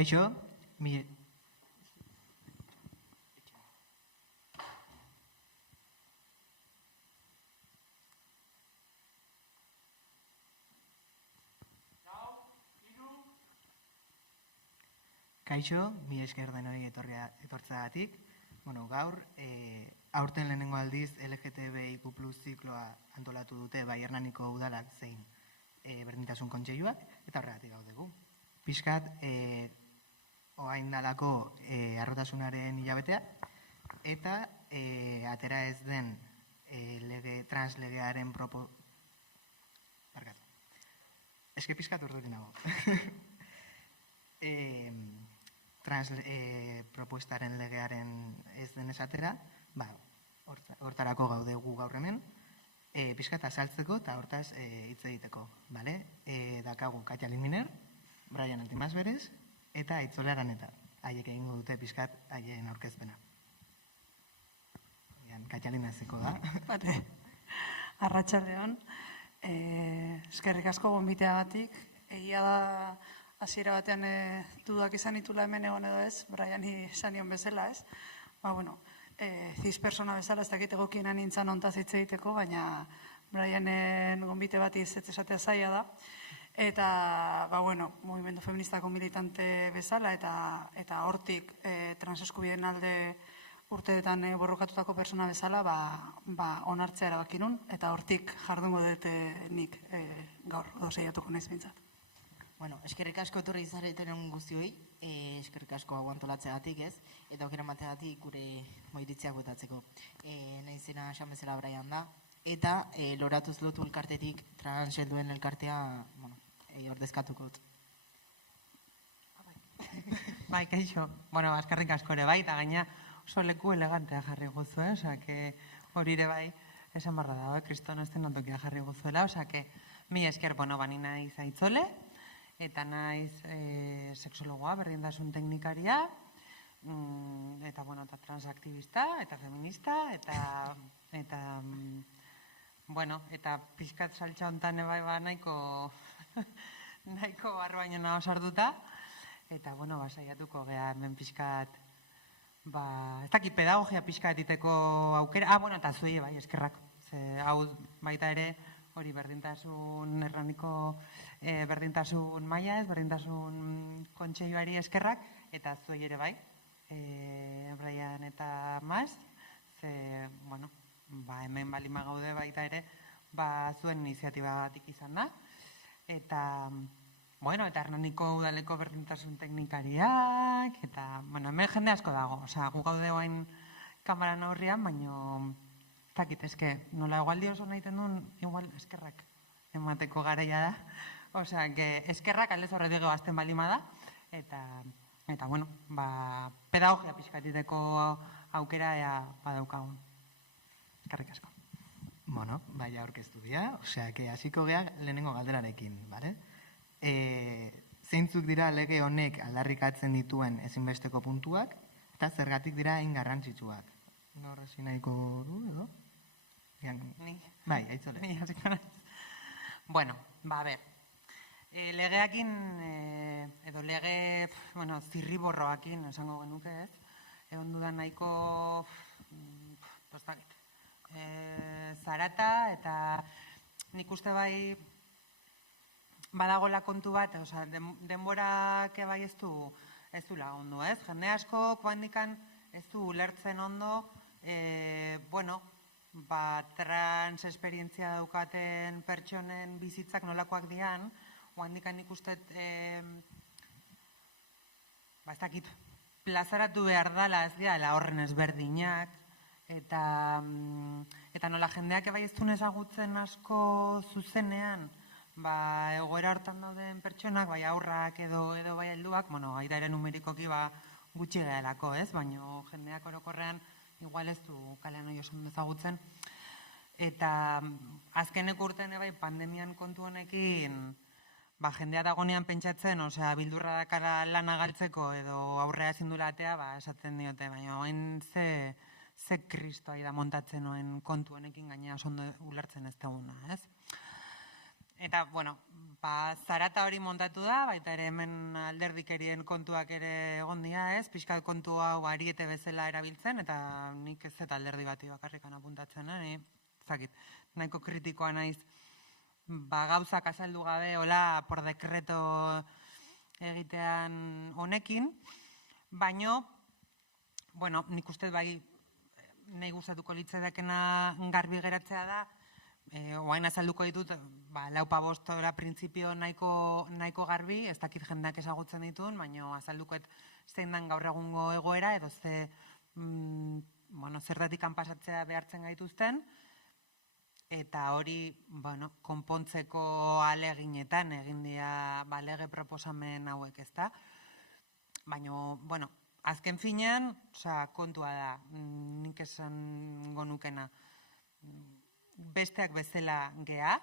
Kaixo, mi esker denoi etortzeagatik. Bueno, gaur, aurten lehenengo aldiz LGTBIQ+ zikloa antolatu dute bai Hernaniko udalak zein berdintasun kontseiluak, eta horregatik gaudegu. Pixkat, oain dalako harrotasunaren hilabetea, eta atera ez den translegearen eske pixkat urdurin nago. Propuestaren legearen ez den esatera, hortarako gaudegu gaur hemen, pixkat azaltzeko eta hortaz hitz egiteko. Dakagu Katia Liminer, Brian Altimazberez, eta Itzola Araneta. Haiek egingo dute pixkat haien aurkezpena. Katia Liminezeko da. Arratsaldeon, eskerrik asko gonbiteagatik. Egia da hasiera batean dudak izan itula hemen egon edo ez, Brian izan nion bezala ez. Cis persona bezala ez dakit egokiena nintzen ontaz hitz egiteko, baina Brianen gonbite bat ez esatea zaila da. Eta, mugimendu feministako militante bezala eta hortik transeskubideen alde urteetan borrokatutako persona bezala onartzea erabaki nun, eta hortik jardungo dut nik gaur doseiatuko naiz bintzat. Eskerrik asko etorri izareten guztioi, eskerrik asko aguantolatzeagatik ez, eta okera mateagatik gure moiritziak botatzeko. Naizena esan bezala Brian da, eta loratuz lotu elkartetik transhelduen elkartea ordezkatuko dut. Bai, kaixo, eskerrik asko ere bai, eta gaina oso leku elegantea jarri guzu, hori ere bai, esan barra dago, kriston ez den ontokia jarri guzuela, mi esker, bani naiz Aitzole, eta naiz sexologoa, berdintasun teknikaria, eta transaktivista, eta feminista, eta pixkat saltza honetan ebai nahiko barroaino nago sartuta, eta saiatuko geha hemen pixkat, ez dakit pedagogia pixkat iteko aukera, eta zuei bai, eskerrak, hau baita ere, hori berdintasun erraniko berdintasun maila ez, berdintasun kontseiluari eskerrak, eta zuei ere bai, Brian eta Mas, hemen balima gaude baita ere, zuen iniziatiba batik izan da, eta Hernaniko udaleko berdintasun teknikariak, eta hemen jende asko dago, gu gaude oain kamaran aurrian, baino zakit, nola egualdi oso nahiten duen, igual eskerrak emateko garaia da. Eskerrak aldez horretik gazten balima da, eta, pedagogia pixkatiteko aukera ea badaukagun. Eskerrik asko. Bai aurkeztu dira, hasiko geha lehenengo galderarekin, bale? Zeintzuk dira lege honek aldarrikatzen dituen ezinbesteko puntuak, eta zergatik dira hain garrantzitsuak. Gaur hasi nahiko du, edo? Ni? Bai, Aitzole. Ni hasiko naiz. Legeakin, edo lege zirriborroakin, esango genuke ez, egon dudan nahiko, zarata, eta nik uste bai badagola kontu bat, denborak bai ez du lagundu ez, jende asko, kuandikan ez du ulertzen ondo, trans esperientzia daukaten pertsonen bizitzak nolakoak dian, kuandikan nik uste, ez dakit, plazaratu behar dala ez dira, horren ezberdinak, eta nola jendeak bai ez duen ezagutzen asko zuzenean, egoera hortan dauden pertsonak, bai aurrak edo bai helduak, gaita ere numerikoki gutxi gehalako ez, baina jendeak orokorrean igual ez du kalean hori oso ezagutzen. Eta azkeneko urtean bai pandemian kontu honekin jendea dagonean pentsatzen, bildurra dakara lana galtzeko edo aurrea ezin duela atea, esaten diote, baina hain ze kristoa da montatzen noen kontu honekin gaina oso ondo ulertzen ez duguna, ez? Eta, bueno, zarata hori montatu da, baita ere hemen alderdikerien kontuak ere egon dira, ez? Pixkat kontu hau ariete bezala erabiltzen, eta nik ez eta alderdi bati bakarrikan apuntatzen, ni zakit, nahiko kritikoa naiz, gauzak azaldu gabe, hola, por dekreto egitean honekin, baino, bueno, nik uste bai, nahi gustatuko litzaidakena garbi geratzea da, oain azalduko ditut, 4-5 printzipio nahiko garbi, ez dakit jendeak ezagutzen dituen, baina azaldukoet zein den gaur egungo egoera, edo zertatik pasatzea behartzen gaituzten, eta hori konpontzeko aleginetan egin dira lege proposamen hauek, ezta? Baina, azken finean, kontua da, nik esango nukena, besteak bezala gea,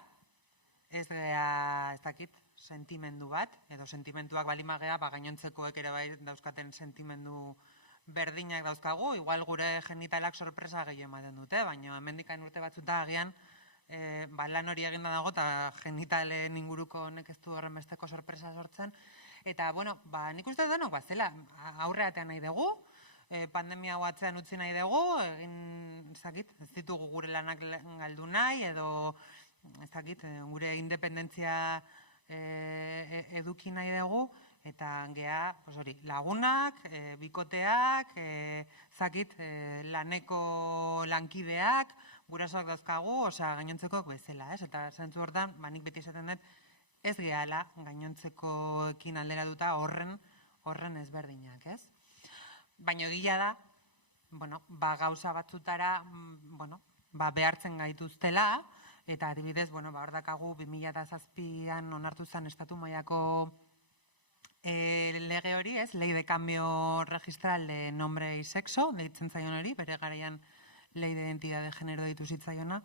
ez gea, ez dakit, sentimendu bat, edo sentimenduak balima gea, gainontzekoek ere bai dauzkaten sentimendu berdinak dauzkagu, igual gure genitalak sorpresa gehiago ematen dute, baina hemendikan urte batzuta agian lan hori eginda dago eta genitalen inguruko honek ez du horren besteko sorpresa sortzen. Eta, nik uste denok zela aurreatean nahi dugu, pandemia hau atzean utzi nahi dugu, ez ditugu gure lanak galdu nahi, edo gure independentzia eduki nahi dugu, eta gea lagunak, bikoteak, laneko lankideak, gurasoak dauzkagu, gainontzekoak bezala, eta zentzu hortan, nik beti esaten dut, ez gehala gainontzekoekin alderatuta horren ezberdinak, ez? Baina egia da, gauza batzutara behartzen gaituztela, eta adibidez, hor dakagu 2007an onartu zen estatu mailako lege hori, ez? Ley de cambio registral de nombre y sexo, deitzen zaion hori, bere garaian ley de identidad de género deitu zitzaiona,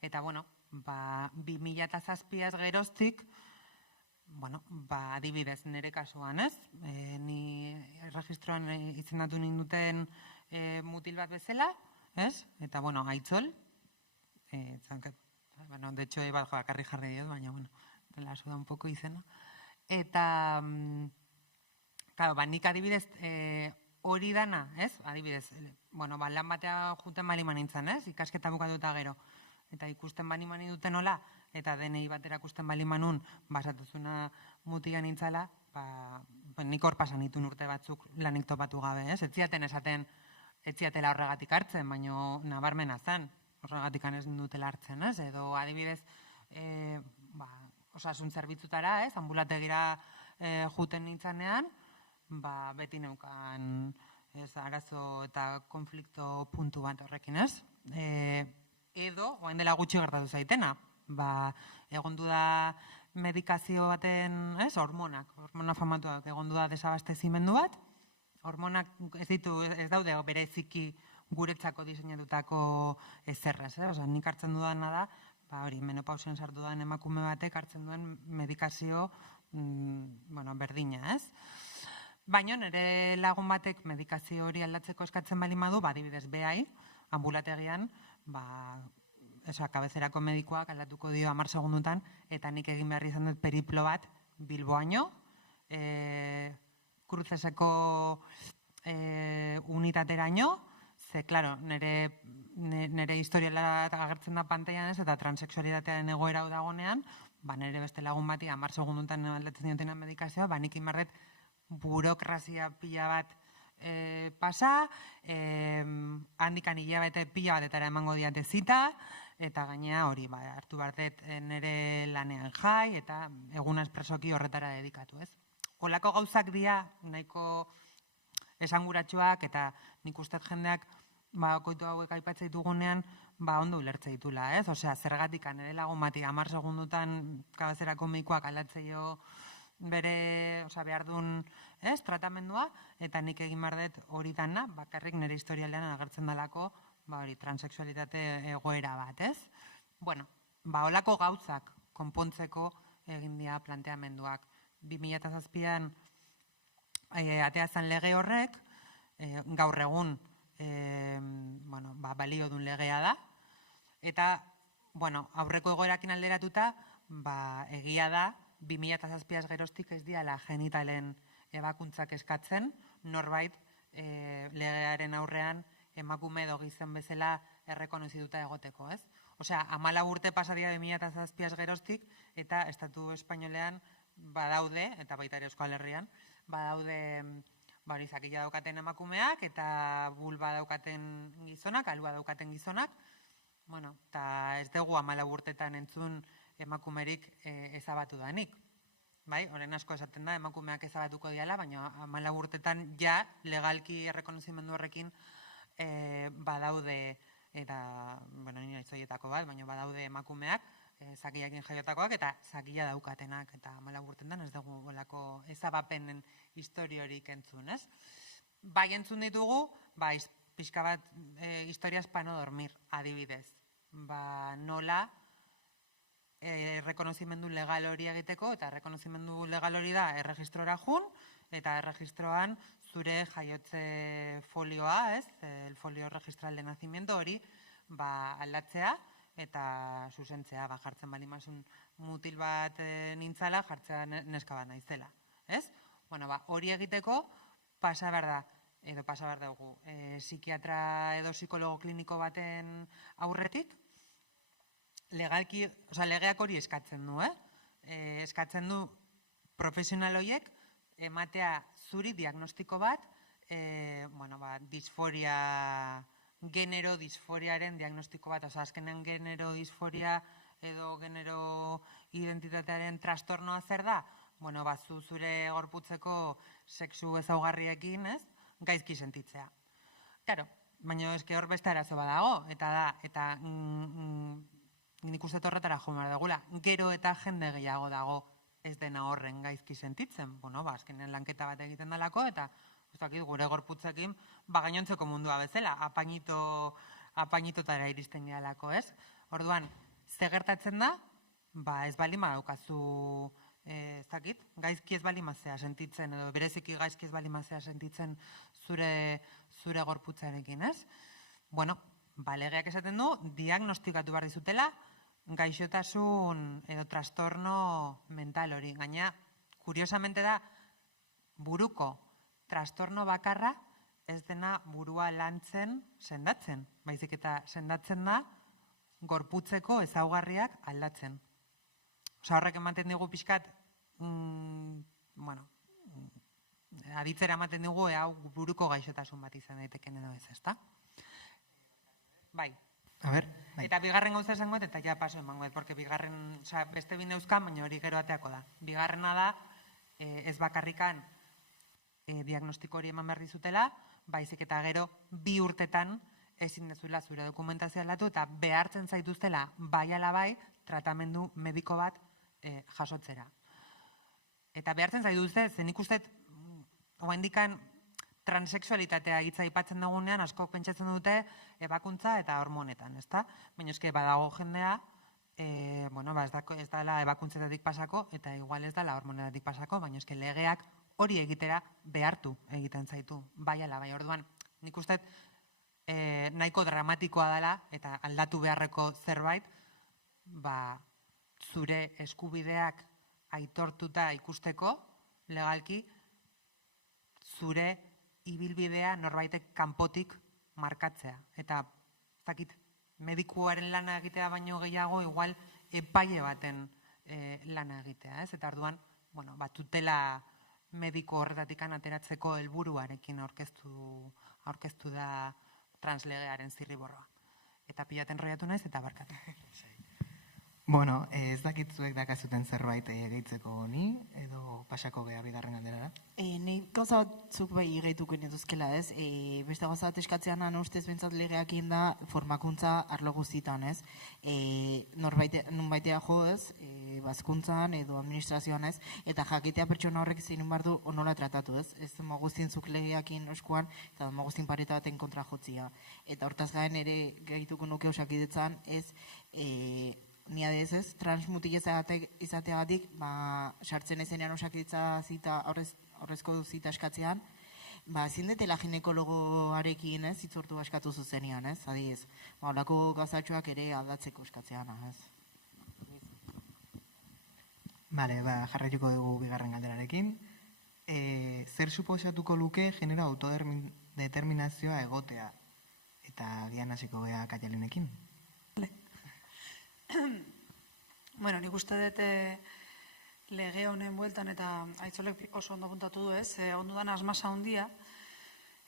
eta 2007az geroztik, adibidez, nire kasuan, ez? Ni erregistroan izendatu ninduten mutil bat bezala, ez? Eta, Aitzol, de hecho, bakarri jarri diot, baina, relasu da un poco izena. Eta, nik adibidez, hori dana, ez? Adibidez, lan batea juten bali manintzen, ez? Ikasketa bukatuta gero. Eta ikusten bali mani duten hola, eta denei batera ikusten bali manun, basatuzuna mutian nintzala, nik hor pasan ditun urte batzuk lanik topatu gabe, ez? Etziaten esaten, etziatela horregatik hartzen, baina nabarmena zen, horregatik ez dutela hartzen, ez? Edo adibidez, osasun zerbitzutara, ez? Ambulategira juten nintzanean, beti neukan arazo eta konflikto puntu bat horrekin, ez? Edo, oain dela gutxi gertatu zaitena, egon du da medikazio baten, ez, hormona famatuak, egon du da desabastezimendu bat, hormonak ez daude bereziki guretzako diseinatutako ezerrez, nik hartzen dudana da, hori, menopausian sartu da emakume batek hartzen duen medikazio, berdina, ez? Baina nire lagun batek medikazio hori aldatzeko eskatzen bali madu, adibidez behai, ambulategian, kabezerako medikoak aldatuko dio 10 segundutan, eta nik egin behar izan dut periplo bat Bilboaino, Kruzeseko unitateraino, ze, klaro, nire historiala agertzen da pantailan ez, eta transexualitatearen egoera hau dagonean, nire beste lagun bati 10 segundutan aldatzen diotenan medikazioa, nik inbarret burokrazia pila bat pasa, handikan hilabete pila batetara emango diate zita, eta gainea hori, hartu bartet nire lanean jai, eta eguna espresoki horretara dedikatu, ez? Olako gauzak dira, nahiko esanguratsuak, eta nik uste jendeak, koitu hauek aipatzea ditugunean, ondo ulertze ditula, ez? Osea, zergatik nire lagun bati 10 segundutan kabezerako medikoak aldatzeio bere, behar duen, ez, tratamendua, eta nik egin behar dut hori dana, bakarrik nire historialean agertzen dalako, hori, transexualitate egoera bat, ez? Olako gauzak konpontzeko egin dira planteamenduak. 2007an atea zen lege horrek, gaur egun balio duen legea da, eta bueno, aurreko egoerakin alderatuta, egia da, 2007 geroztik ez diala genitalen ebakuntzak eskatzen, norbait legearen aurrean emakume edo gizen bezala errekonozituta egoteko, ez? Osea, 14 urte pasadia 2007 geroztik, eta Estatu Espainolean badaude, eta baita ere Euskal Herrian, badaude zakila daukaten emakumeak, eta bulba daukaten gizonak, alua daukaten gizonak, bueno, eta ez dugu 14 urtetan entzun emakumerik ezabatu danik. Bai, horren asko esaten da, emakumeak ezabatuko diala, baina 14 urtetan ja legalki errekonozimendu horrekin badaude, eta, bueno, nire zoietako bat, baina badaude emakumeak, zakiakin jaiotakoak eta zakila daukatenak, eta 14 urtetan ez dugu bolako ezabapenen historiorik entzun, ez? Bai entzun ditugu, pixka bat historias pa no dormir, adibidez. Nola errekonozimendu legal hori egiteko, eta errekonozimendu legal hori da erregistrora jun, eta erregistroan zure jaiotze folioa, ez? El folio registral de nacimiento hori aldatzea, eta zuzentzea, jartzen bali mazun mutil bat nintzala, jartzea neska bat naizela, ez? Bueno, hori egiteko pasa behar da, edo pasa behar dugu, psikiatra edo psikologo kliniko baten aurretik, legalki, legeak hori eskatzen du, eskatzen du profesional horiek ematea zuri diagnostiko bat, disforia, genero disforiaren diagnostiko bat, azkenean genero disforia edo genero identitatearen trastornoa zer da? Zu zure gorputzeko sexu ezaugarriekin, gaizki sentitzea. Claro, baina eske hor beste arazo badago, eta nik uste horretara jo behar dugula, gero eta jende gehiago dago ez dena horren gaizki sentitzen. Azkenean lanketa bat egiten dalako, eta gure gorputzekin gainontzeko mundua bezala, apainitotara iristen gehalako, ez? Orduan, ze gertatzen da, ez bali madaukazu, gaizki ez bali mazea sentitzen, edo bereziki gaizki ez bali mazea sentitzen zure gorputzarekin, ez? Legeak esaten du, diagnostikatu behar dizutela, gaixotasun edo trastorno mental hori. Gaina, kuriosamente da, buruko trastorno bakarra ez dena burua lantzen sendatzen. Baizik eta sendatzen da gorputzeko ezaugarriak aldatzen. Horrek ematen dugu pixkat, aditzera ematen dugu hau buruko gaixotasun bat izan daiteken edo ez, ezta? Bai. Eta bigarren gauza esangoet, eta ja paso emangoet, porque bigarren, beste bine euskan, baina hori gero ateako da. Bigarrena da, ez bakarrikan diagnostiko hori eman behar dizutela, baizik eta gero 2 urtetan ezin dezuela zure dokumentazioa aldatu, eta behartzen zaituztela bai ala bai tratamendu mediko bat jasotzera. Eta behartzen zaituzte, zen ikusten, oaindikan transexualitatea hitza aipatzen dugunean, asko pentsatzen dute ebakuntza eta hormonetan, ezta? Baina eske badago jendea, ez dela ebakuntzetatik pasako, eta igual ez dela hormonetatik pasako, baina eske legeak hori egitera behartu egiten zaitu, bai ala bai. Orduan, nik uste nahiko dramatikoa dela, eta aldatu beharreko zerbait, zure eskubideak aitortuta ikusteko, legalki, zure ibilbidea norbaitek kanpotik markatzea. Eta, medikuaren lana egitea baino gehiago, igual epaile baten lana egitea. Eta orduan, tutela mediko horretatik ateratzeko helburuarekin aurkeztu da translegearen zirriborroa. Eta pilaten roiatu naiz eta barkatu. Ez dakitzuek dakazuten zerbait gehitzeko ni, edo pasako geha bigarren alderara? Nei gauza batzuk bai gehituko nituzkela, ez? Beste gauza bat eskatzean ustez bentsat legeakin da formakuntza arlo guztietan, ez? Nunbaitea jo, ez? Bazkuntzan edo administrazioan, ez? Eta jakitea pertsona horrek zein bardu onola tratatu, ez? Ez maguztin zuk legeakin oskuan, eta maguztin pareta baten kontra jotzia. Eta hortaz gain ere gehituko nuke osakidetzan, ez? Ni adez ez, transmutil izateagatik, sartzen ezenean osakidetza zita, horrezko zita eskatzean, ezin detela ginekologoarekin, ez, hitzordu eskatu zuzenean, ez, adiz, holako gauzatxoak ere aldatzeko eskatzeana, ez. Bale, jarraituko dugu bigarren galderarekin. Zer suposatuko luke genero autodeterminazioa egotea? Eta gian hasiko gea Kaialinekin. Bueno, nik uste dut lege honen bueltan eta Aitzolek oso ondo puntatu du, ez? Ondu dan asmasa handia,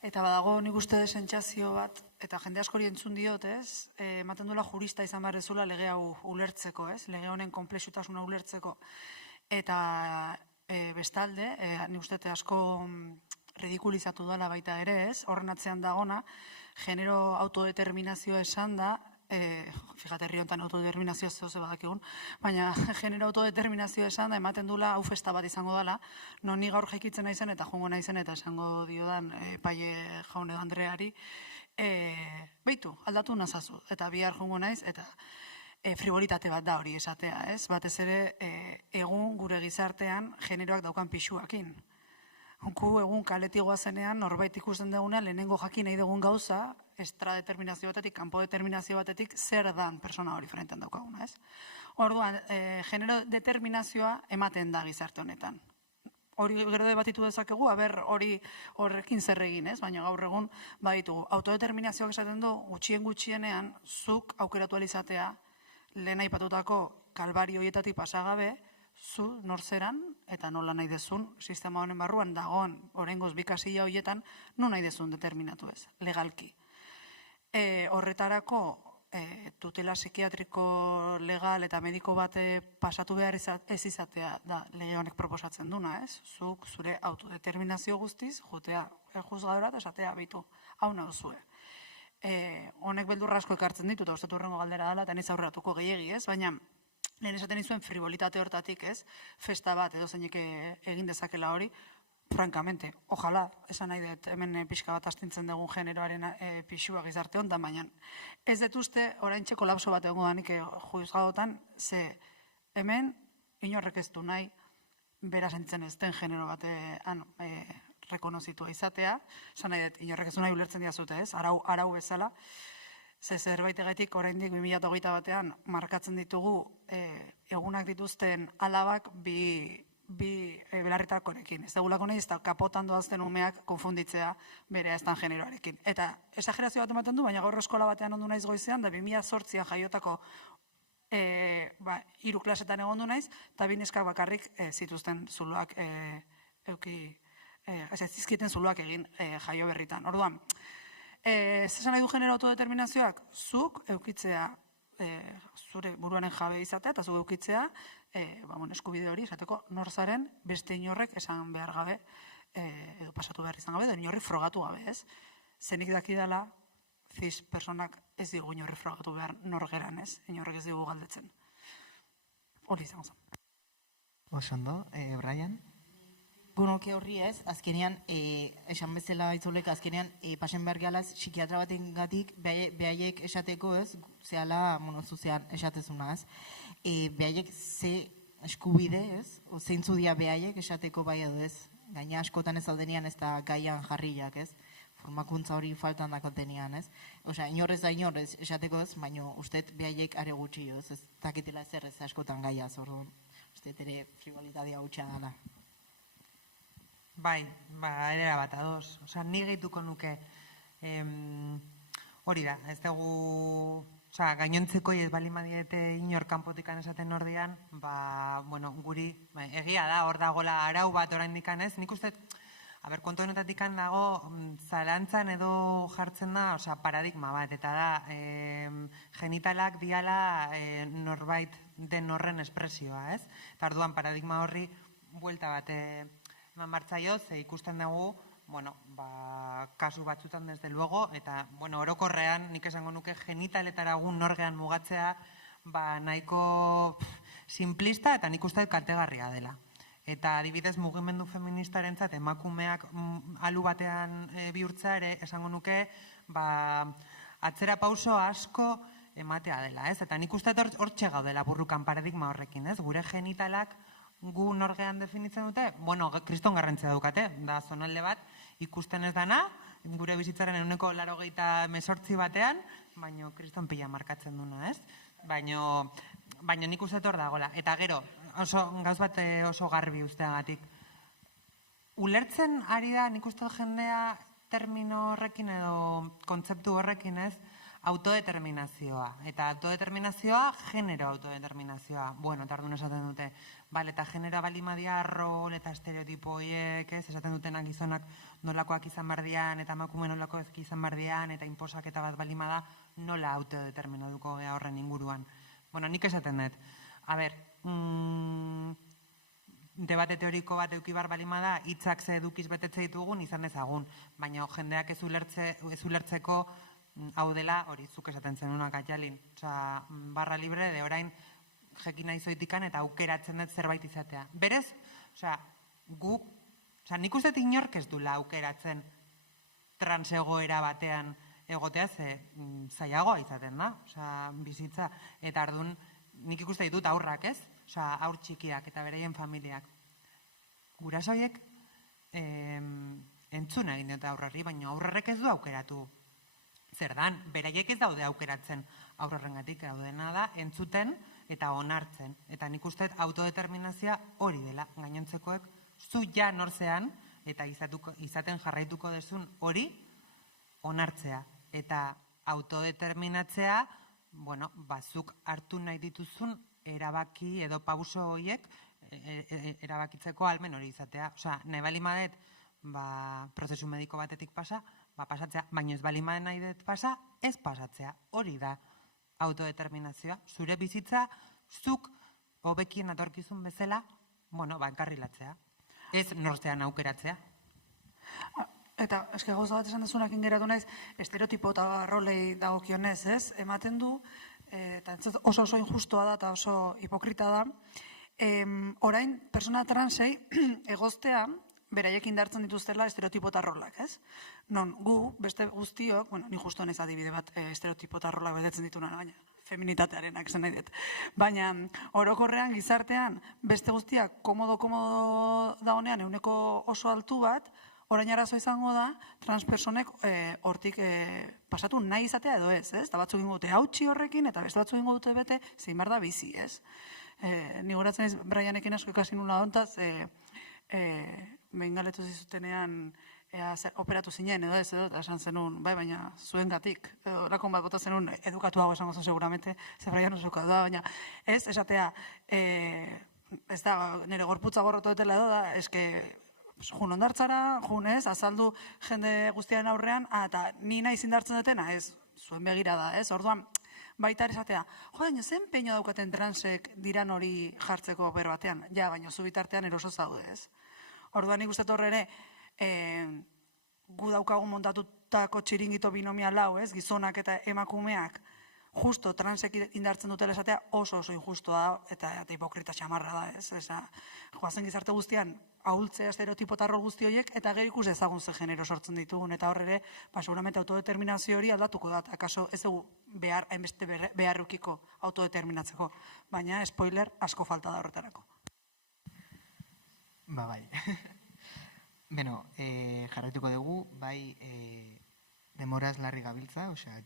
eta badago nik uste dut sentsazio bat, eta jende askori entzun diot, ez? Ematen duela jurista izan behar dezula lege hau ulertzeko, ez? Lege honen konplexutasuna ulertzeko. Eta bestalde, nik uste dut asko ridikulizatu dela baita ere, ez? Horren atzean dagona, genero autodeterminazioa esan da, fíjate, herri honetan autodeterminazioa zehose badakigun, baina genero autodeterminazioa esan da, ematen dula hau festa bat izango dela, non ni gaur jaikitzen naizen eta jongo naizen eta esango diodan Paie Jaune Andreari, beitu, aldatu nazazu, eta bihar jongo naiz, eta fribolitate bat da hori esatea, ez? Batez ere, egun gure gizartean generoak daukan pixuakin. Gu egun kaletik goazenean, norbait ikusten dugunean, lehenengo jakin nahi dugun gauza, extradeterminazio batetik, kanpo determinazio batetik, zer dan persona hori frenten daukaguna, ez? Orduan, genero determinazioa ematen da gizarte honetan. Hori gero debatitu dezakegu, horrekin zer egin, ez? Baina gaur egun baditugu. Autodeterminazioak esaten du, gutxienean, zuk aukeratu alizatea, lehen aipatutako kalbario horietatik pasagabe, zu norzeran eta nola nahi dezun, sistema honen barruan dagoen oraingoz bikasila horietan, non nahi dezun determinatu ez, legalki. Horretarako tutela psikiatriko legal eta mediko bate pasatu behar ez izatea da lege honek proposatzen duna, ez? Zuk zure autodeterminazio guztiz, jutea juzgadora eta esatea bitu, hau nauzue. Honek beldurra asko ekartzen ditu, eta uste horrengo galdera dela, eta niz aurreratuko gehiegi, ez? Baina, lehen esaten izuen frivolitate hortatik, ez? Festa bat edo zeinek egin dezakela hori, frankamente, ojalá, esan nahi dut, hemen pixka bat astintzen dugun generoaren pixua gizarte honetan, baina ez dut uste oraintxe kolapso bat egongo danik juzgadotan, ze hemen inorrek ez du nahi, bera sentitzen ez den genero batean rekonozitua izatea, esan nahi dut, inorrek ez du nahi ulertzen diazute, ez? Arau bezala, ze zerbaitegaitik oraindik 2021 batean markatzen ditugu egunak dituzten alabak bi belarritakorekin. Ez dugulako nahi, ez da kapotan doazten umeak konfunditzea bere eztan generoarekin. Eta esagerazio bat ematen du, baina gaur eskola batean ondu naiz goizean, da 2008an jaiotako 3 klasetan egondu naiz, eta 2 neskak bakarrik zituzten zuloak ez zizkieten zuloak egin jaio berritan. Orduan, zesan nahi du genero autodeterminazioak, zuk eukitzea zure buruaren jabe izatea, eta zuk eukitzea eskubide hori esateko norzaren beste inorrek esan behar gabe, edo pasatu behar izan gabe, edo inorri frogatu gabe, ez? Zenik daki dela, cis personak ez digu inorri frogatu behar norgeran, ez? Inorrek ez digu galdetzen. Hori izango zen. Osondo, Brian? Gunoke horri ez, azkenean, esan bezala Aitzolek, azkenean, pasen behar gehalaz, psikiatra baten gatik, behaiek esateko ez, zehala, zuzean esatezuna ez, behaiek ze eskubide ez, zeintzu dia behaiek esateko bai edo ez, gaina askotan ez aldenean ez da gaian jarriak ez, formakuntza hori faltan dakotenean ez, osea, inorrez da inorrez esateko ez, baina ustet behaiek are gutxi ez dakitela zer ez askotan gaia zorduan, ustet ere frivolitatea hutsa dala. Bai, ere bat ados. Osa, ni gehituko nuke hori da, ez dugu, osa, gainontzeko ez bali madiete inor kanpotikan esaten ordean, guri, egia da, hor dagoela arau bat oraindik ez, nik uste, kontu honetatik dago, zalantzan edo jartzen da, osa, paradigma bat, eta da, genitalak diala norbait den horren espresioa, ez? Eta orduan, paradigma horri buelta bat eman bartzaio, ze ikusten dugu, kasu batzutan desde luego, eta orokorrean nik esango nuke genitaletara gun norgean mugatzea nahiko simplista eta nik uste kaltegarria dela. Eta adibidez mugimendu feministarentzat emakumeak alu batean bihurtza ere esango nuke atzera pauso asko ematea dela, ez? Eta nik uste hortxe gaudela burrukan paradigma horrekin, ez? Gure genitalak gu norgean definitzen dute, kriston garrantzia daukate, da zonalde bat, ikusten ez dana, gure bizitzaren 88% batean, baina kriston pila markatzen duna, ez? Baina nik uste hor dagoela. Eta gero, gauz bat oso garbi usteagatik. Ulertzen ari da, nik uste jendea termino horrekin edo kontzeptu horrekin, ez? Autodeterminazioa. Eta autodeterminazioa, genero autodeterminazioa. Bueno, eta orduan esaten dute, bale, eta genero balimadia rol eta estereotipo horiek, ez? Esaten dutenak gizonak nolakoak izan bardian, eta emakume nolakoak izan bardian, eta inposaketa bat balimada, nola autodeterminatuko gea horren inguruan. Bueno, nik esaten dut. A ber, debate teoriko bat eukibar balimada, hitzak ze edukiz betetze ditugun izan ezagun, baina jendeak ez ulertzeko hau dela, hori zuk esaten zenunak Atxalin, barra libre de orain jekin nahi zoitikan eta aukeratzen dut zerbait izatea. Berez, nik uste inork ez dula aukeratzen transegoera batean egotea ze zailagoa izaten da, bizitza. Eta ardun, nik ikuste ditut aurrak, ez? Aur txikiak eta beraien familiak. Gurasoiek entzuna egin dut aurrari, baina aurrarek ez du aukeratu. Zer dan, beraiek ez daude aukeratzen aurrarrengatik, daudena da entzuten eta onartzen. Eta nik uste autodeterminazioa hori dela, gainontzekoek zu ja norzean eta izaten jarraituko dezun hori onartzea. Eta autodeterminatzea, bueno, bazuk hartu nahi dituzun erabaki edo pauso horiek erabakitzeko almen hori izatea. Nahi bali madet, prozesu mediko batetik pasatzea, baina ez bali madet nahi dut ez pasatzea. Hori da autodeterminazioa. Zure bizitza, zuk hobekien atorkizun bezala, enkarrilatzea. Ez norzean aukeratzea. Eta, eske gauza bat esan dezunakin geratu naiz, estereotipo eta rolei dagokionez, ez? Ematen du, eta oso injustua da eta oso hipokrita da, orain, persona transei egoztea, beraiek indartzen dituztela estereotipo eta rolak, ez? Non, gu, beste guztiok, ni justu naiz adibide bat estereotipo eta rolak betetzen dituna, baina feminitatearenak zen nahi dut. Baina, orokorrean, gizartean, beste guztiak komodo da honean, euneko oso altu bat, orain arazo izango da, transpersonek hortik pasatu nahi izatea edo ez, ez? Eta batzuk ingo dute hautsi horrekin, eta beste batzuk ingo dute bete, zein bar da bizi, ez? Ni goratzen ez, Brianekin asko ikasi nula hontaz, behin galetu zizutenean operatu zinen, edo ez, eta esan zenun, baina zuen gatik, lakon bat bota zenun edukatuago esango zen seguramente, ze Brian oso da, baina ez, esatea, ez da, nire gorputza gorrotu dutela edo da, eske, jun ondartzara, jun ez, azaldu jende guztiaren aurrean, eta ni nahi zindartzen dutena, ez, zuen begira da, ez, orduan, baita esatea, baina zen peino daukaten transek diran hori jartzeko opero batean, ja, baina zu bitartean eroso zaude, ez. Orduan nik uste torre ere, gu daukagun montatutako txiringito binomia lau, ez, gizonak eta emakumeak, justo transek indartzen dutela esatea oso injustua da, eta hipokrita xamarra da, ez, joazen gizarte guztian, ahultzea estereotipo eta rol guzti horiek, eta gero ikus ezagun ze genero sortzen ditugun, eta horre, seguramente autodeterminazio hori aldatuko da, akaso ez dugu hainbeste beharrukiko autodeterminatzeko, baina spoiler asko falta da horretarako. Bai. Beno, jarraituko dugu, bai, demoraz larri gabiltza, osea,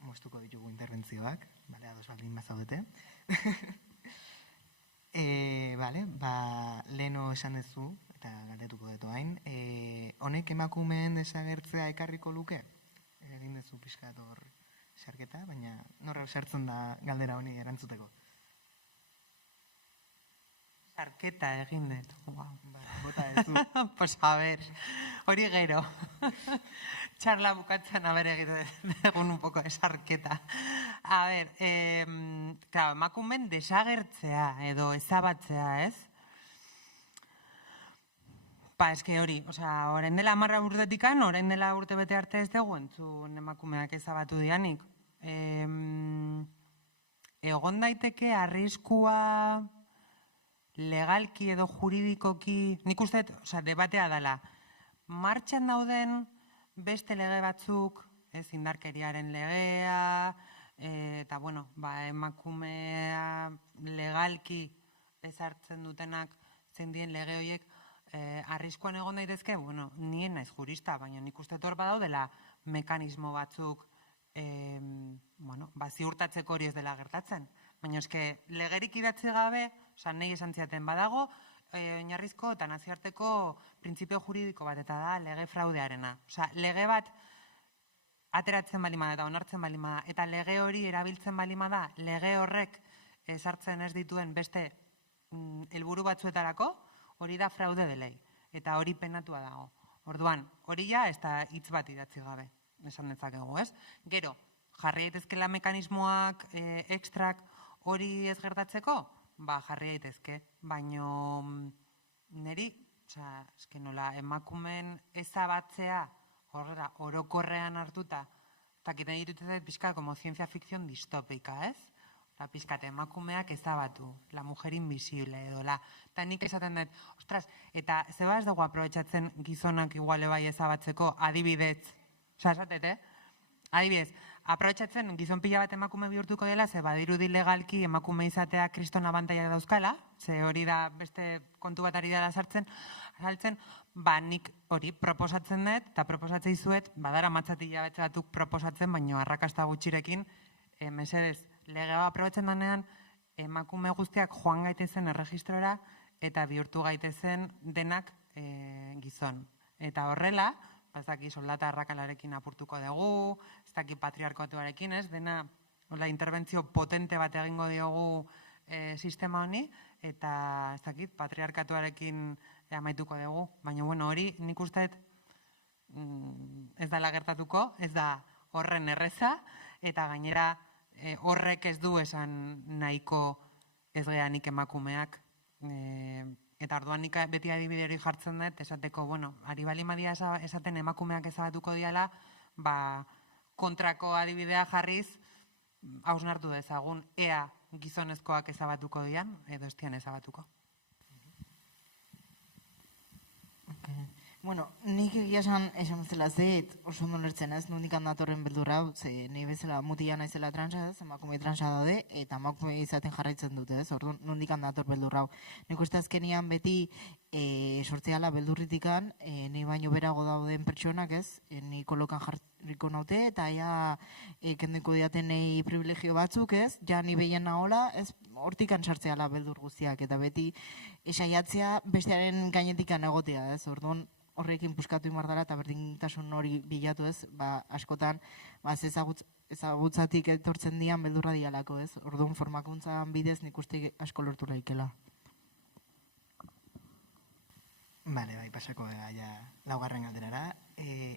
moztuko ditugu interbentzioak, ados baldin bazaudete. Leheno esan duzu, eta galdetuko dut hain, honek emakumeen desagertzea ekarriko luke? Egin duzu pixkat hor sarketa, baina norra sartzen da galdera honi erantzuteko? Sarketa egin dut. Bota duzu. Pues a ver, hori gero. Txarla bukatzen haber egiten un poco de sarketa. A ver, claro, emakumen desagertzea edo ezabatzea, ez? Eske hori, orain dela 10 urtetikan, orain dela urte bete arte ez dugu entzun emakumeak ezabatu dianik. Egon daiteke arriskua legalki edo juridikoki, nik uste, debatea dela, martxan dauden beste lege batzuk, indarkeriaren legea, eta, emakumea legalki ezartzen dutenak zein dien lege horiek arriskuan egon daitezke, bueno, nien naiz jurista, baina nik uste hor badaudela mekanismo batzuk ziurtatzeko hori ez dela gertatzen. Baina eske legerik idatzi gabe, nahi esan ziaten badago, oinarrizko eta nazioarteko printzipio juridiko bat, eta da lege fraudearena. Lege bat ateratzen balima da eta onartzen balima da, eta lege hori erabiltzen balima da, lege horrek sartzen ez dituen beste helburu batzuetarako, hori da fraude de lei, eta hori penatua dago. Orduan, hori ja ez da hitz bat idatzi gabe, esan dezakegu, ez? Gero, jarri daitezkela mekanismoak ekstrak hori ez gertatzeko, jarri daitezke, baino niri, eske nola, emakumen ezabatzea horrela, orokorrean hartuta, eta kiten dituzet pixka como ciencia ficción distopika, ez? Pixkat, emakumeak ezabatu, la mujer invisible edo, eta nik esaten dut, ostras, eta zeba ez dugu aprobetxatzen gizonak iguale bai ezabatzeko, adibidez, esatet, adibidez, aprobetxatzen gizon pila bat emakume bihurtuko dela, ze badirudi legalki emakume izatea kriston abantaia dauzkala, ze hori da beste kontu bat ari dela saltzen, nik hori proposatzen dut, eta proposatzei zuet, badara matzatila batzuk proposatzen, baino arrakasta gutxirekin, mesedez, legea aprobatzen danean, emakume guztiak joan gaitezen erregistrora eta bihurtu gaitezen denak gizon. Eta horrela, ez daki soldata arrakalarekin apurtuko dugu, ez daki patriarkatuarekin, ez, dena interbentzio potente bat egingo diogu sistema honi, eta ez daki patriarkatuarekin amaituko dugu. Baina, bueno, hori nik uste ez dela gertatuko, ez da horren erreza, eta gainera horrek ez du esan nahiko ez geanik emakumeak, eta orduan nik beti adibide hori jartzen dut, esateko, bueno, ari bali madia esaten emakumeak ezabatuko diala, kontrako adibidea jarriz, hausnartu dezagun, ea gizonezkoak ezabatuko dian, edo estian ezabatuko. Bueno, nik egia esan bezala zait, oso ondo lertzen ez, nondik handatorren beldurra, ze nahi bezala mutia naizela transa ez, emakume transa daude, eta emakume izaten jarraitzen dute ez, orduan nondik handator beldurra. Nik uste azkenian beti sortzeala beldurritikan, nahi baino berago dauden pertsonak ez, ni kolokan jarriko naute, eta ja kendeko diaten nahi privilegio batzuk ez, ja ni behien nahola, ez, hortikan sartzeala beldur guztiak, eta beti esaiatzea bestearen gainetikan egotea ez, orduan, horrekin puskatu imardara eta berdintasun hori bilatu ez, askotan ezagutzatik etortzen dian beldurra dialako ez, orduan formakuntzan bidez nik uste asko lortu laikela. Bale, pasako laugarren galderara.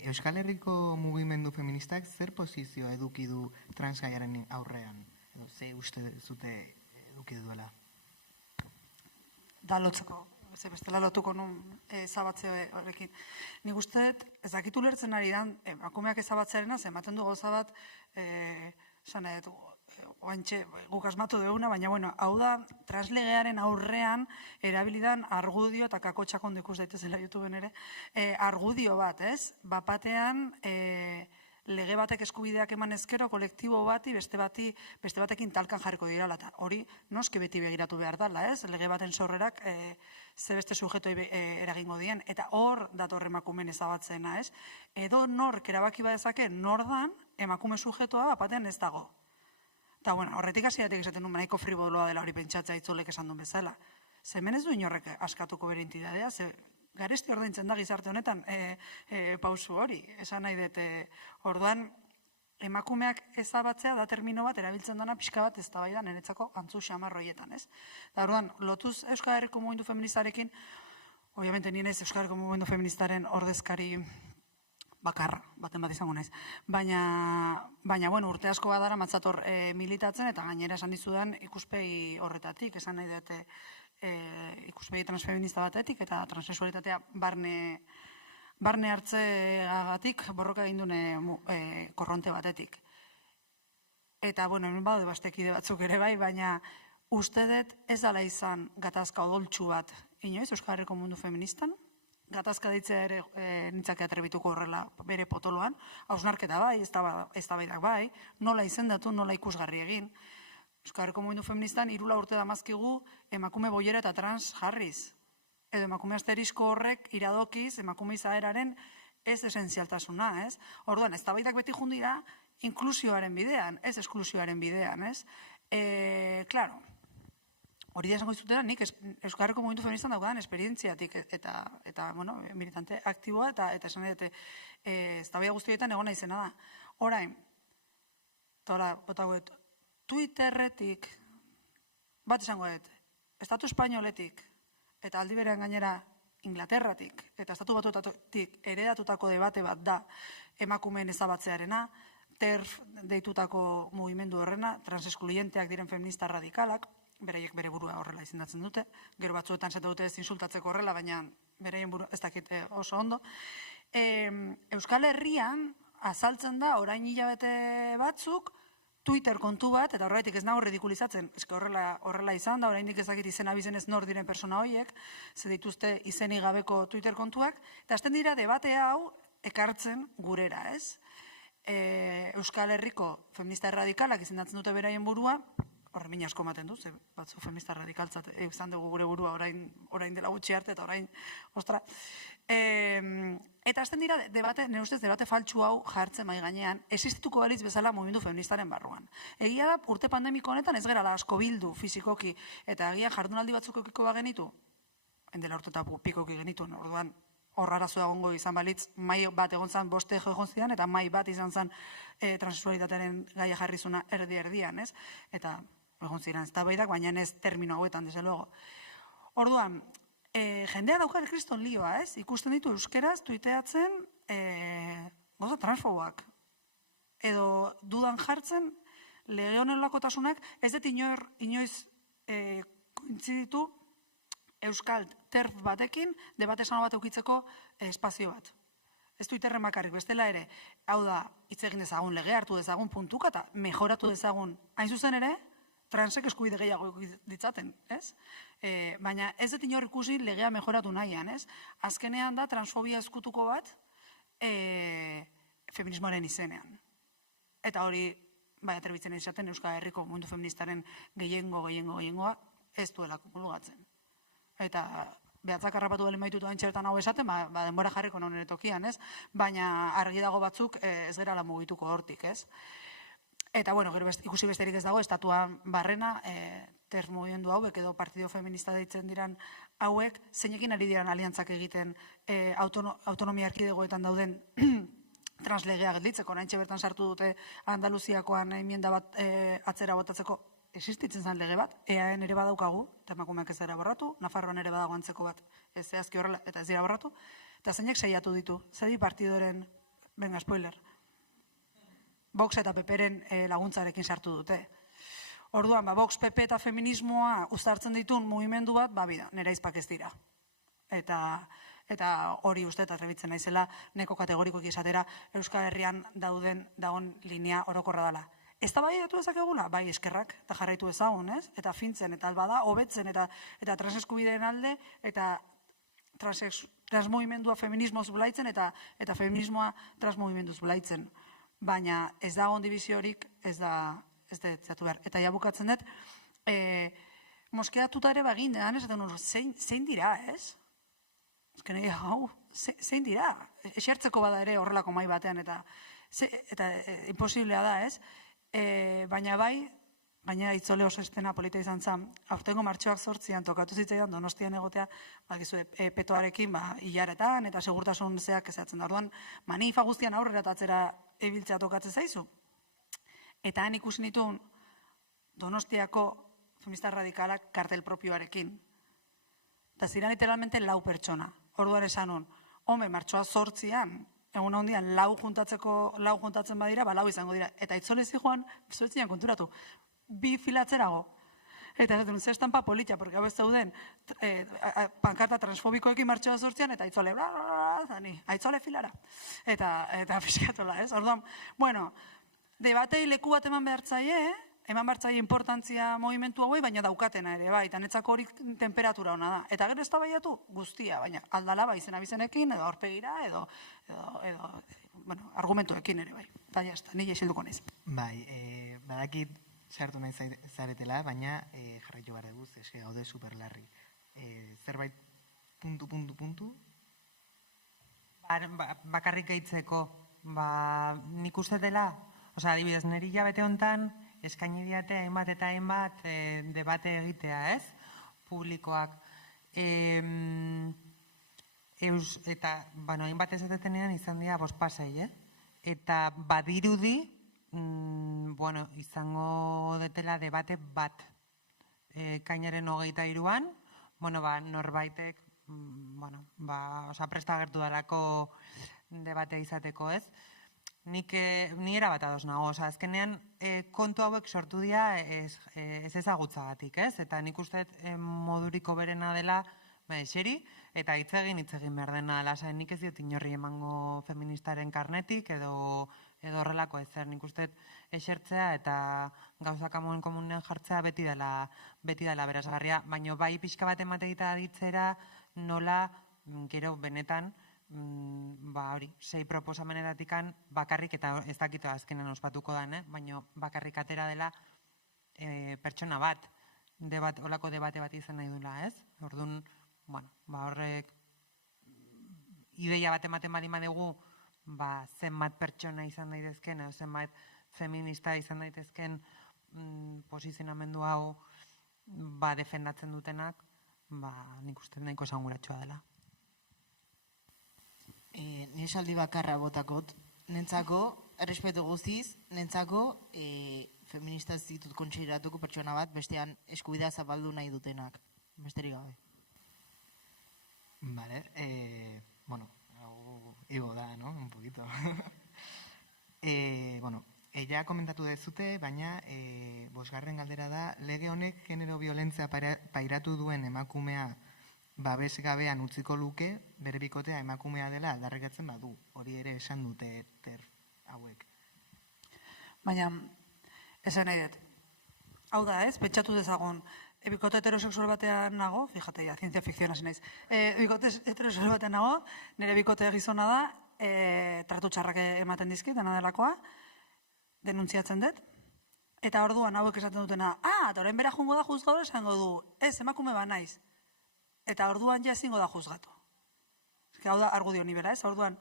Euskal Herriko mugimendu feministak zer posizio eduki du transgaiaren aurrean? Edo ze uste zute eduki duela? Da lotzeko. Bestela lotuko nun ezabatze horrekin. Nik uste, ez dakitu lertzen ari dan, emakumeak ezabatzearena, ematen du gauza bat, oantxe guk asmatu duguna, baina, bueno, hau da, translegearen aurrean erabilidan argudio, eta kakotxak ondo ikus daitezela YouTubeen ere, argudio bat, ez? Bapatean, lege batek eskubideak eman ezkero, kolektibo bati, beste batekin talkan jarriko dirala. Hori, noski beti begiratu behar dala, ez? Lege baten sorrerak ze beste sujeto eragingo dien. Eta hor dator emakumen ezabatzena, ez? Edo nork erabaki badezake, nordan emakume sujetoa bapatean ez dago. Eta, bueno, horretik hasiatik esaten nuen nahiko friboloa dela hori pentsatzea itzulek esan duen bezala. Zemen ez du inorrek askatuko bere entidadea, ze garesti ordaintzen da gizarte honetan pausu hori. Esan nahi dut, orduan, emakumeak ezabatzea da termino bat erabiltzen dena pixka bat ez da bai da niretzako antzu xamarroietan, ez? Da, orduan, lotuz Euskal Herriko mugimendu feministarekin, obviamente nien ez Euskal Herriko mugimendu feministaren ordezkari bakarra, baten bat izango naiz. Baina, bueno, urte asko badara matzator militatzen, eta gainera esan dizudan ikuspegi horretatik, esan nahi dut ikuspegi transfeminista batetik, eta transexualitatea barne hartzeagatik borroka egin dune korronte batetik. Eta, bueno, hemen baude bastekide batzuk ere bai, baina uste dut ez dala izan gatazka odoltsu bat, inoiz, Euskal Herriko mundu feministan, gatazka ditzea ere nintzake atrebituko horrela bere potoloan, hausnarketa bai, eztabaidak bai, nola izendatu, nola ikusgarri egin. Euskal Herriko mugimendu feministan 3 urte damazkigu emakume boiera eta trans jarriz. edo emakume asterisko horrek iradokiz emakume izaeraren ez esentzialtasuna, ez? Orduan, eztabaidak beti jundira inklusioaren bidean, ez esklusioaren bidean, ez? Claro, hori da esango izutera, nik Euskal Herriko Mugimendu Feministan daukadan esperientziatik eta bueno, militante aktiboa eta esan edete eztabaida guztietan egona izena da. Orain, botagoet, Twitterretik, bat esango dut, Estatu Espainoletik eta aldi berean gainera Inglaterratik eta Estatu Batuetatik heredatutako debate bat da emakumeen ezabatzearena, TERF deitutako mugimendu horrena, transeskluyenteak diren feminista radikalak, beraiek bere burua horrela izendatzen dute, gero batzuetan zeta dute ez insultatzeko horrela, baina beraien burua ez dakit oso ondo. Euskal Herrian azaltzen da orain hilabete batzuk Twitter kontu bat, eta horretik ez nago ridikulizatzen, eske horrela izan da, oraindik ezakit izena bizenez nor diren persona horiek, ze dituzte izenik gabeko Twitter kontuak, eta hasten dira debate hau ekartzen gurera, ez? Euskal Herriko feminista erradikalak izendatzen dute beraien burua, horre min asko ematen du, ze batzu feminista radikaltzat izan dugu gure burua orain dela gutxi arte, eta orain, ostra. Eta hasten dira debate, nire ustez, debate faltsu hau jartzen mai gainean, existituko balitz bezala mugimendu feministaren barruan. Egia da, urte pandemiko honetan ez gerala asko bildu fizikoki, eta egia jardunaldi batzuk eukiko bagenitu, endela urte eta pikoki genitu, orduan hor arazoa egongo izan balitz, mai bat egon zan boste egon zidan, eta mai bat izan zan transexualitatearen gaia jarrizuna erdian, ez? Eta egon ziren eztabaidak, baina ez termino hauetan, desde luego. Orduan, jendea daukar kriston lioa, ez? Ikusten ditu euskeraz, tuiteatzen, goza transfoboak. Edo dudan jartzen, lege honen lakotasunak, ez dut inoiz kointziditu Euskal TERF batekin, debate sano bat eukitzeko espazio bat. Ez Twitterren bakarrik, bestela ere, hau da, hitz egin dezagun, lege hartu dezagun puntuka, eta mejoratu dezagun, hain zuzen ere, transek eskubide gehiago ditzaten, ez? Baina ez dut inor ikusi legea mejoratu nahian, ez? Azkenean da transfobia eskutuko bat feminismoaren izenean. Eta hori, bai, aterbitzen izaten Euskal Herriko Mugimendu Feministaren gehiengoa ez duela kumulugatzen. Eta behatzak harrapatu bali maitutu haintxertan hau esaten, denbora jarriko nonen tokian, ez? Baina argi dago batzuk ez gerala mugituko hortik, ez? Eta, bueno, gero ikusi besterik ez dago, estatuan barrena, TERF mugimendu hauek edo partido feminista deitzen diran hauek, zeinekin ari diran aliantzak egiten autonomia erkidegoetan dauden translegea gelditzeko, oraintxe bertan sartu dute Andaluziakoan enmienda bat atzera botatzeko, existitzen zen lege bat, EAN ere badaukagu, eta emakumeak ez dira borratu, Nafarroan ere badago antzeko bat, ez zehazki horrela, eta ez dira borratu, eta zeinek saiatu ditu, zedi partidoren, venga, spoiler, Vox eta PPren laguntzarekin sartu dute. Orduan, Vox, PP eta feminismoa uztartzen ditun mugimendu bat, nera izpak ez dira. Eta hori uste eta trebitzen naizela, neko kategorikoik izatera, Euskal Herrian dagoen linea orokorra dela. Ez da bai datu ezakegula? Bai, eskerrak, eta jarraitu ezagun, ez? Eta fintzen, eta albada, hobetzen, eta transeskubideen alde, eta transmugimendua feminismoz blaitzen, eta feminismoa transmugimenduz blaitzen. Baina ez da ondibiziorik, ez da zatu behar. Eta ja bukatzen dut, moskeatuta ere bagin, zein dira, ez? Ezken egin, hau, zein dira? Esertzeko bada ere horrelako mai batean, eta imposiblea da, ez? Baina bai, gainera itzole oso estena polita izan zen, aurtengo martxoak 8an tokatu zitzaidan Donostian egotea, petoarekin hilaretan eta segurtasun zeak ezatzen da. Orduan, manifa guztian aurrera eta atzera ebiltzea tokatzen zaizu. Eta han ikusi nituen Donostiako feminista radikalak kartel propioarekin. Eta ziren literalmente 4 pertsona. Orduan esan nun, martxoa 8an, egun handian lau juntatzen badira, 4 izango dira. Eta itzolezi joan, zuetzian konturatu, 2 filatzerago. Eta ez dut, zer estampa politxa, porque hau ez zauden pankarta transfobikoekin martxoa 8an, eta itzole, aitzole filara. Eta fiskatola, ez? Orduan, bueno, debatei leku bat eman behartzaile importantzia movimentu hauei, baina daukatena ere, bai, eta netzako hori temperatura hona da. Eta gero ez da baiatu guztia, baina aldala bai izena-bizenekin, edo aurpegira, edo argumentuekin ere, bai. Eta jazta, nire esilduko naiz. Bai, badakit sartu nahi zaretela, baina jarraitu behar dugu, eske gaude superlarri. Zerbait puntu. Bakarrik gehitzeko, nik uste dela, adibidez, niri hilabete honetan eskaini diate hainbat eta hainbat debate egitea, ez? Publikoak. Eta, hainbat ez etetenean izan dira bospasei, Eta badirudi, izango detela debate bat kainaren 23an, norbaitek, presta agertu dalako debate izateko, ez? Ni erabat ados nago, azkenean kontu hauek sortu dira ez ezagutzagatik, ez? Eta nik uste moduriko berena dela eseri eta hitz egin behar dena. Lasai, nik ez diot inorri emango feministaren karnetik edo horrelako ezer. Nik uste esertzea eta gauzak komunen jartzea beti dela berazgarria, baina bai pixka bat emateita ditzera nola gero benetan 6 proposamenetatikan bakarrik, eta ez dakit azkenan ospatuko da, baina bakarrik atera dela pertsona bat, olako debate bat izan nahi dula, ez? Orduan, horrek ideia bat ematen badi madugu, zenbat pertsona izan daitezken, zenbat feminista izan daitezken posizionamendu hau defendatzen dutenak, nik uste nahiko esanguratsua dela. Ni esaldi bakarra botakot, nentzako, errespetu guztiz, nentzako feminista ez ditut kontsideratuko pertsona bat, bestean eskubidea zabaldu nahi dutenak, besterik gabe. Vale, igo da, ¿no? Un poquito. Ja komentatu dezute, baina 5. galdera da, lege honek genero violentzia pairatu duen emakumea babes gabean utziko luke, bere bikotea emakumea dela aldarrikatzen badu. Hori ere esan dute hauek. Baina, esan nahi dut. Hau da, pentsatu dezagun, bikote heterosexual batean nago, fíjate, ya, ciencia ficción hasi naiz. Bikote heterosexual batean nago, nire bikote gizona da, tratu txarrak ematen dizkit, dena delakoa, denuntziatzen dut, eta orduan hauek esaten dutena, eta orain bera jungo da juzgaura, esango du, ez, emakume ba naiz. Eta orduan ja ezingo da juzgatu. Hau da argudio nibela, ez? Orduan,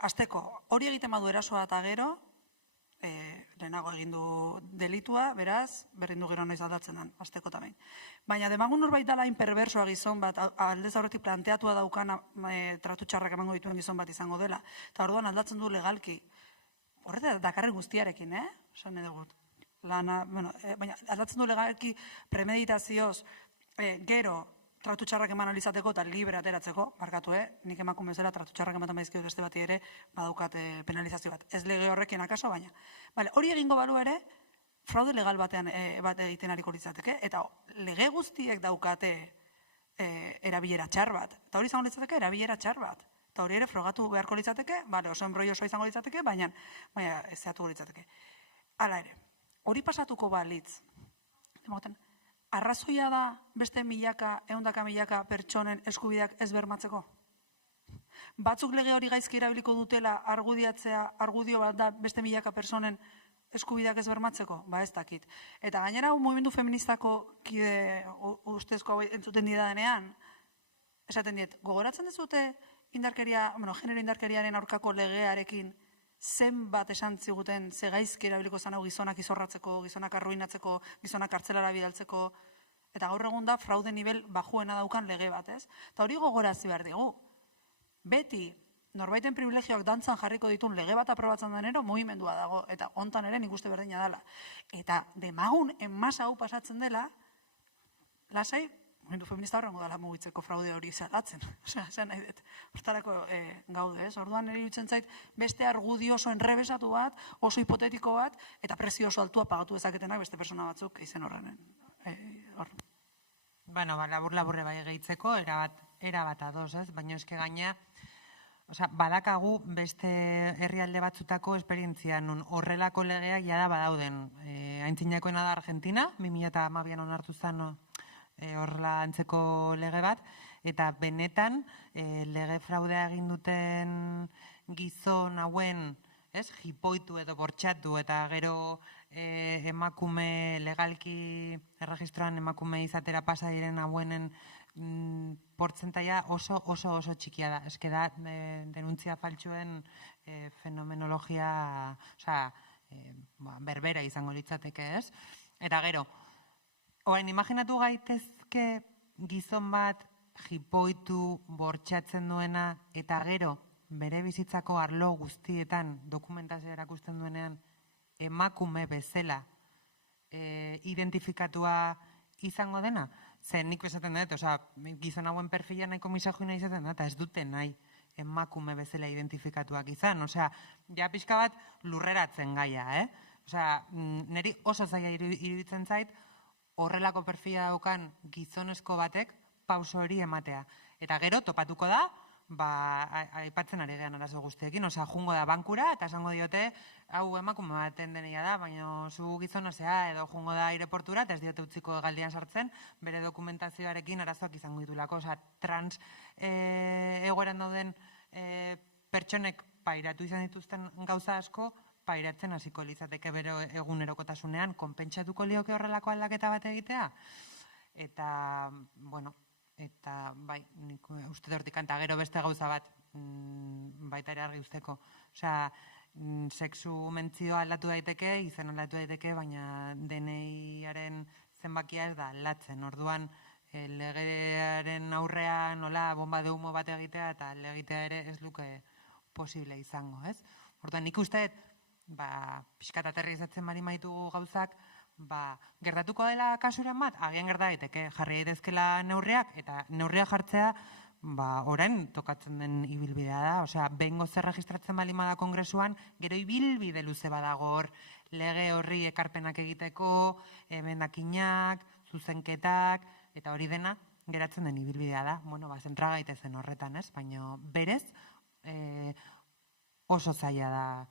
azteko, hori egiten badu erasoa eta gero, lehenago egin du delitua, beraz, berdin du gero noiz aldatzen den, azteko tamen. Baina demagun norbait dala inperbersoa gizon bat, aldez aurretik planteatua daukan tratu txarrak emango dituen gizon bat izango dela. Eta orduan aldatzen du legalki. Horreta dakarren guztiarekin, esan edo lana, baina aldatzen du legalki premeditazioz, gero, tratu txarrak eman alizateko eta libre ateratzeko, barkatu, nik emakume zela tratu txarrak ematen baizkio beste bati ere, badaukat penalizazio bat. Ez lege horrekin akaso, baina. Hori egingo balu ere, fraude legal batean bat egiten hariko litzateke, eta lege guztiek daukate erabilera txar bat. Eta hori izango litzateke, erabilera txar bat. Eta hori ere frogatu beharko litzateke, oso enbroi oso izango litzateke, baina ez zehatu litzateke. Hala ere, hori pasatuko balitz, arrazoia da beste ehundaka milaka pertsonen eskubideak ez bermatzeko? Batzuk lege hori gaizki erabiliko dutela argudio bat da beste milaka pertsonen eskubideak ez bermatzeko? Ez dakit. Eta gainera, mugimendu feministako kide ustezko entzuten didadenean, esaten diet, gogoratzen dezute genero indarkeriaren aurkako legearekin zenbat esan ziguten ze gaizki erabiliko zan hau gizonak izorratzeko, gizonak arruinatzeko, gizonak kartzelara bidaltzeko, eta gaur egun da fraude nivel bajuena daukan lege bat, ez? Eta hori gogorazi behar digu. Beti, norbaiten privilegioak dantzan jarriko ditun lege bat aprobatzen denero, mugimendua dago, eta hontan ere nik uste berdina dela. Eta demagun enmasa hau pasatzen dela, lasai, mugimendu feminista horrengo dela mugitzeko fraude hori zelatzen. Esan nahi dut, hortarako gaude, ez? Orduan nire dutzen zait, beste argudio oso enrebesatu bat, oso hipotetiko bat, eta prezio oso altua pagatu dezaketenak beste persona batzuk izen horrenen. Labur-laburre bai gehitzeko, erabat ados, ez? Baina eske gaina, badakagu beste herrialde batzutako esperientzia nun horrelako legeak jada badauden. Aintzinakoena da Argentina, 2012an onartu zen horrela antzeko lege bat, eta benetan lege fraudea egin duten gizon hauen ez, jipoitu edo bortxatu eta gero emakume legalki erregistroan emakume izatera pasa diren hauenen portzentaia oso txikia da. Ez da denuntzia faltsuen fenomenologia, berbera izango litzateke, ez? Eta gero, orain, imaginatu gaitezke gizon bat jipoitu bortxatzen duena eta gero bere bizitzako arlo guztietan dokumentazioa erakusten duenean emakume bezala identifikatua izango dena? Zer nik esaten dut, gizon hauen perfila nahiko misogynoa izaten da, eta ez dute nahi emakume bezala identifikatuak izan. Ja pixka bat lurreratzen gaia, niri oso zaila iruditzen zait horrelako perfila daukan gizonezko batek pauso hori ematea. Eta gero topatuko da, aipatzen ari gehan arazo guztiekin, jungo da bankura eta esango diote, hau emakume baten denia da, baina zu gizona zea, edo jungo da aireportura, eta ez diote utziko galdian sartzen, bere dokumentazioarekin arazoak izango ditulako. Trans egoeran dauden pertsonek pairatu izan dituzten gauza asko, pairatzen hasiko litzateke bere egunerokotasunean, konpentsatuko lioke horrelako aldaketa bat egitea. Eta, bai, nik uste dortik kanta gero beste gauza bat baita ere argi usteko. Sexu mentzioa aldatu daiteke, izen aldatu daiteke, baina DNI-aren zenbakia ez da aldatzen. Orduan, legearen aurrean nola bomba de humo bat egitea eta legitea ere ez luke posible izango, ez? Orduan, nik uste, pixkat aterrizatzen bari maitugu gauzak, gertatuko dela kasuran bat, agian gerta daiteke jarri daitezkela neurriak, eta neurriak jartzea orain tokatzen den ibilbidea da. Behingo zer registratzen bali da kongresuan, gero ibilbide luze badago hor lege horri ekarpenak egiteko, emendakinak, zuzenketak, eta hori dena geratzen den ibilbidea da. Zentra gaitezen horretan, ez? Baina berez oso zaila da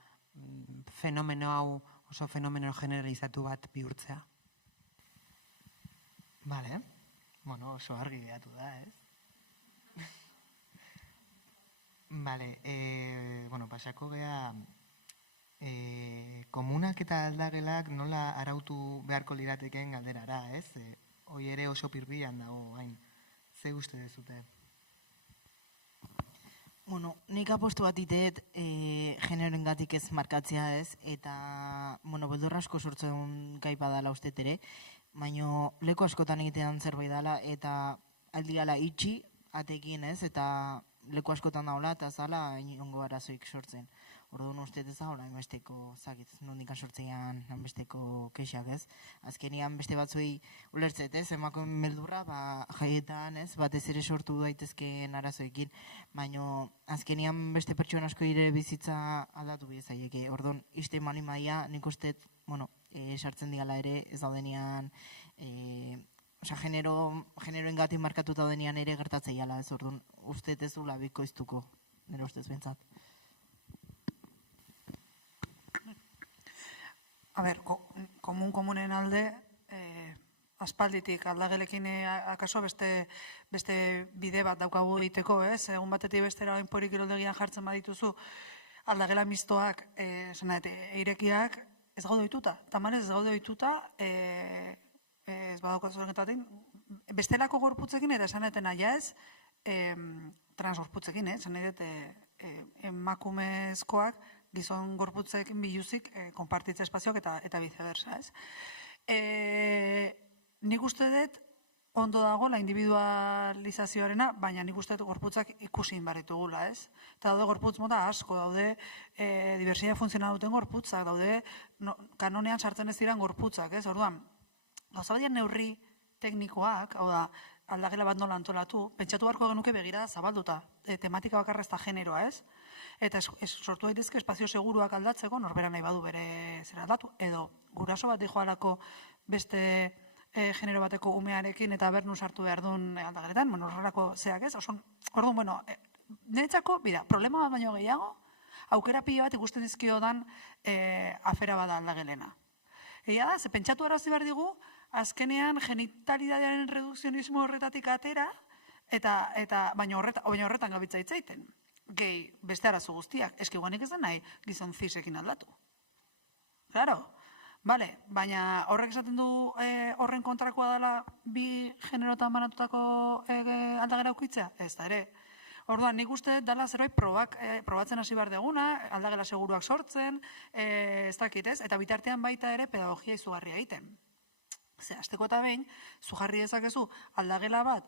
fenomeno hau, oso fenomeno generalizatu bat bihurtzea. Bale, oso argi geratu da, ez? Bale, pasako geha komunak eta aldagelak nola arautu beharko liratekeen galderara, ez? Hoi ere oso pirbian dago, hain, ze uste dezute? Nik apostu bat iteet generoen gatik ez markatzea, ez? Eta, beldurra asko sortzen gai badala uste ere, baina leku askotan egitean zerbait dala, eta aldi gala itxi, atekin, ez? Eta leku askotan daula, eta zala inongo arazoik sortzen. Orduan uste ez da, hainbesteko, nondikan sortzean, hainbesteko kexak, ez? Azkenian beste batzuei ulertzet, ez? Emakoen beldurra, jaietan, ez? Batez ere sortu daitezkeen arazoekin, baina azkenian beste pertsona asko ere bizitza aldatu bidezaieke. Orduan, iste mani maia, nik uste, sartzen digala ere, ez daudenean, generoen gatik markatuta daudenean ere gertatzei ala, ez? Orduan, uste ez dula bikoiztuko, nire ustez bentsat. Komunen alde, aspalditik aldagelekin akaso beste bide bat daukagu egiteko, ez? Egun batetik bestera oinporik iroldegian jartzen badituzu, aldagela mistoak, eirekiak, ez gaude ohituta. Tamanez ez gaude ohituta, ez badaukat zurenketatik, bestelako gorputzekin eta esan eten naia ez, transgorputzekin, esan nahi dut emakumezkoak gizon gorputzekin biluzik konpartitza espazioak eta viceversa, ez? Nik uste dut ondo dago la individualizazioarena, baina nik uste dut gorputzak ikusi inbarritugula, ez? Eta daude gorputz mota asko, daude diversidade funtzional duten gorputzak, daude kanonean sartzen ez diran gorputzak, ez? Orduan, gauza badian neurri teknikoak, hau da, aldagela bat nola antolatu, pentsatu beharko genuke begira zabalduta, tematika bakarra ez da generoa, ez? Eta sortu daitezke espazio seguruak aldatzeko, norbera nahi badu bere zera aldatu, edo guraso bat dijoalako beste genero bateko umearekin eta bernu sartu behar duen aldageletan, horrelako zeak ez, orduan, niretzako, problema bat baino gehiago, aukera pila bat ikusten dizkio dan afera bada aldagelena. Egia da, ze pentsatu arazi behar digu, azkenean genitalidadearen redukzionismo horretatik atera, baina horretan gabitza hitzaiten. gehi beste arazo guztiak. Eski guanik ez da nahi gizon zisekin aldatu. Claro, bale, baina horrek esaten du horren kontrakoa dela bi generotan banatutako aldagera aukitzea? Ez da ere. Orduan, nik uste dela zerbait probatzen hasi behar deguna, aldagela seguruak sortzen, ez dakit ez, eta bitartean baita ere pedagogia izugarria egiten. Ze, azteko eta behin, zu jarri dezakezu aldagela bat,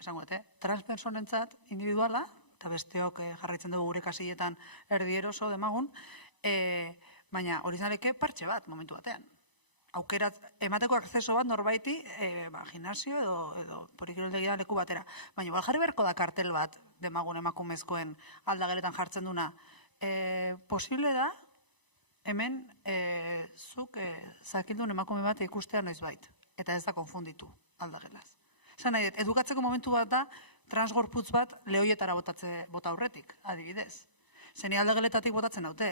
esango, transpersonentzat individuala, eta besteok jarraitzen dugu gure kasiletan erdieroso demagun, baina hori zareke partxe bat momentu batean. Aukerat, emateko akzeso bat norbaiti, gimnasio edo porikiroldegia leku batera. Baina igual jarri beharko da kartel bat demagun emakumezkoen aldageletan jartzen duna. Posible da, hemen zuk zakildun emakume bat ikustea noizbait. Eta ez da konfunditu aldagelaz. Esan nahi dut, edukatzeko momentu bat da, transgorputz bat lehoietara bota aurretik, adibidez. Zeni aldageletatik botatzen haute.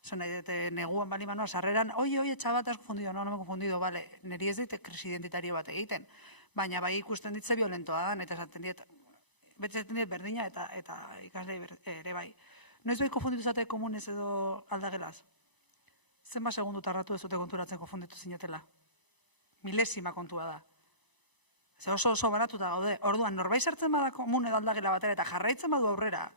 Esan nahi dut, neguan bali manoa, sarreran, oie, txabat, has konfundido, no me konfundido, bale, niri ez dit krisi identitario bat egiten. Baina bai ikusten ditze violentoa da, eta esaten dit berdina eta ikaslei ere bai. Noiz bai konfunditu zate komunez edo aldagelaz? Zenba segundu tarratu ez dute konturatzen konfunditu zinetela? Milesima kontua da. Ze oso banatuta gaude. Orduan, norbait sartzen bada komun edo aldagela batera eta jarraitzen badu aurrera,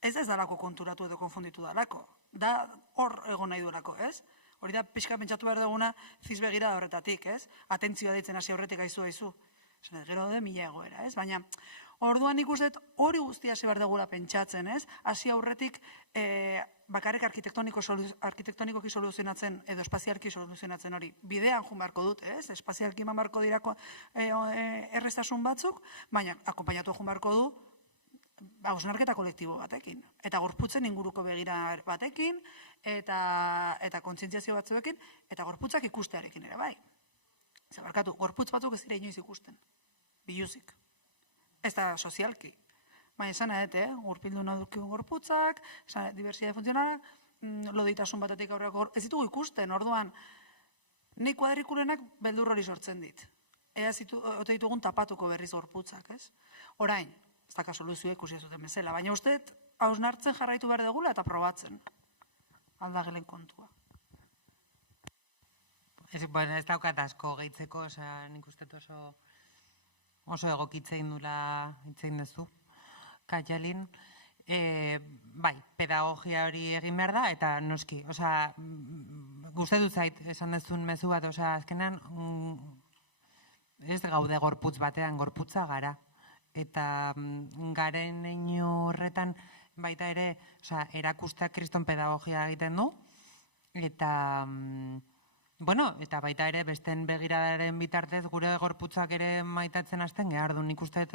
ez dalako konturatu edo konfunditu dalako. Da hor egon nahi duelako, ez? Hori da pixka pentsatu behar duguna zizbegira da horretatik, ez? Atentzioa deitzen hasi aurretik aizu. Gero de mila egoera, ez? Baina, orduan ikusten hori guztia hasi behar dugula pentsatzen, ez? Hasi aurretik bakarrik arkitektonikoki soluzionatzen edo espazialki soluzionatzen hori. Bidean jun beharko dut, ez? Espazialki eman beharko dirako errestasun batzuk, baina akompainatu jun beharko du hausnarketa kolektibo batekin. Eta gorputzen inguruko begira batekin, eta kontzientziazio batzuekin, eta gorputzak ikustearekin ere bai. Zabarkatu, gorputz batzuk ez dira inoiz ikusten. Biluzik. Ez da sozialki. Baina esan gurpildu nadukiun gorputzak, diversidade funtzionalak, loditasun batetik aurreko, ez ditugu ikusten, orduan, nik kuadrikulenak beldur hori sortzen dit. Ea ote ditugun tapatuko berriz gorputzak, ez? Orain, ez daka soluzioa ikusi zuten bezala, baina uste hausnartzen jarraitu behar degula eta probatzen aldagelen kontua. Ez daukat asko gehitzeko, nik uste oso egokitzein dula itzein duzu, Kaialin. Bai, pedagogia hori egin behar da, eta noski, guztetu zait esan dezun mezu bat, azkenean ez gaude gorputz batean, gorputza gara. Eta garen eino horretan baita ere erakustak kriston pedagogia egiten du, eta baita ere besten begiradaren bitartez gure gorputzak ere maitatzen hasten gehar du. Nik uste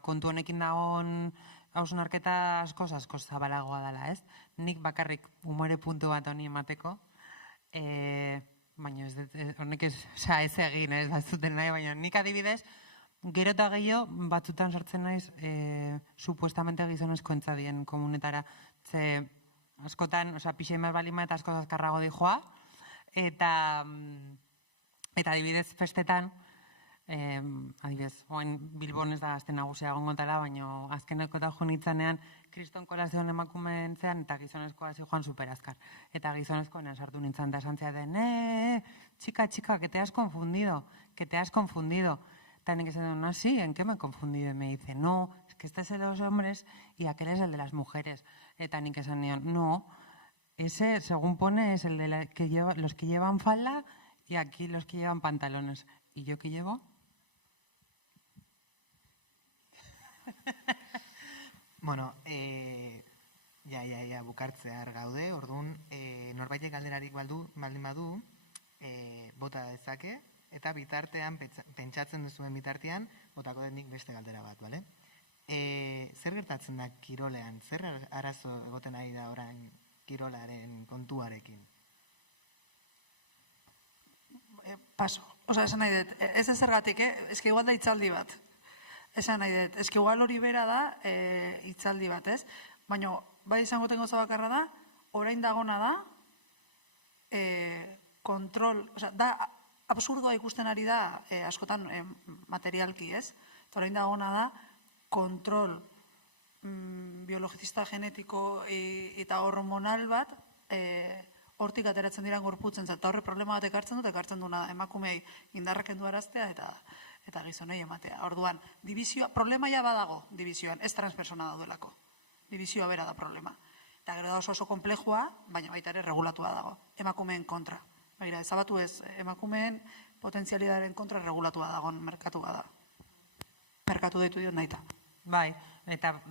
kontu honekin dagoen hausnarketa askoz zabalagoa dela, ez? Nik bakarrik umore puntu bat honi emateko, baina honek ez egin, ez zuten nahi, baina nik adibidez, gero eta gehiago batzutan sartzen naiz supuestamente gizonezko entzadien komunetara. Ze askotan, pixein behar balima eta askoz azkarrago dijoa. Eta adibidez festetan, adibidez, oen Bilbon ez da azten nagusia gongotala, baina azkeneko eta jo nintzanean kriston kolazioan emakumeentzean eta gizonezkoa zi joan superazkar. Eta gizonezkoenean sartu nintzen da esantzia den, chica, que te has confundido. Eta nik esan duen, sí, ¿en qué me he confundido? Y me dice, no, es que este es el de los hombres y aquel es el de las mujeres. Eta nik esan duen, no, ese, según pone, es el de los que llevan falda y aquí los que llevan pantalones. ¿Y yo qué llevo? Bueno, bukartzear gaude, orduan, norbaitek galderarik baldin badu, bota dezake, eta bitartean, pentsatzen duzuen bitartean, botako denik beste galdera bat, bale? Zer gertatzen da kirolean? Zer arazo egoten ari da orain kirolaren kontuarekin? Paso. Esan nahi dut, ez zergatik, eski igual da hitzaldi bat. Esan nahi dut, eski igual hori bera da hitzaldi bat, ez? Baina, bai izango tengo zabakarra da, orain dagona da, kontrol, da, absurdoa ikusten ari da, askotan materialki, ez? Eta orain dagona da, kontrol biologista genetiko eta hormonal bat, hortik ateratzen dira gorputzen, eta horre problema bat ekartzen dut, ekartzen duena emakumei indarrak kendu araztea eta gizonei ematea. Orduan, problema ja badago divizioan, ez transpersona daudelako. Divizioa bera da problema. Eta gero da oso komplejua, baina baita ere regulatua dago, emakumeen kontra. Baina, ezabatu ez, emakumeen potentzialidaren kontra regulatua dagoen merkatua da. Merkatu deitu diot nahita. Bai, eta,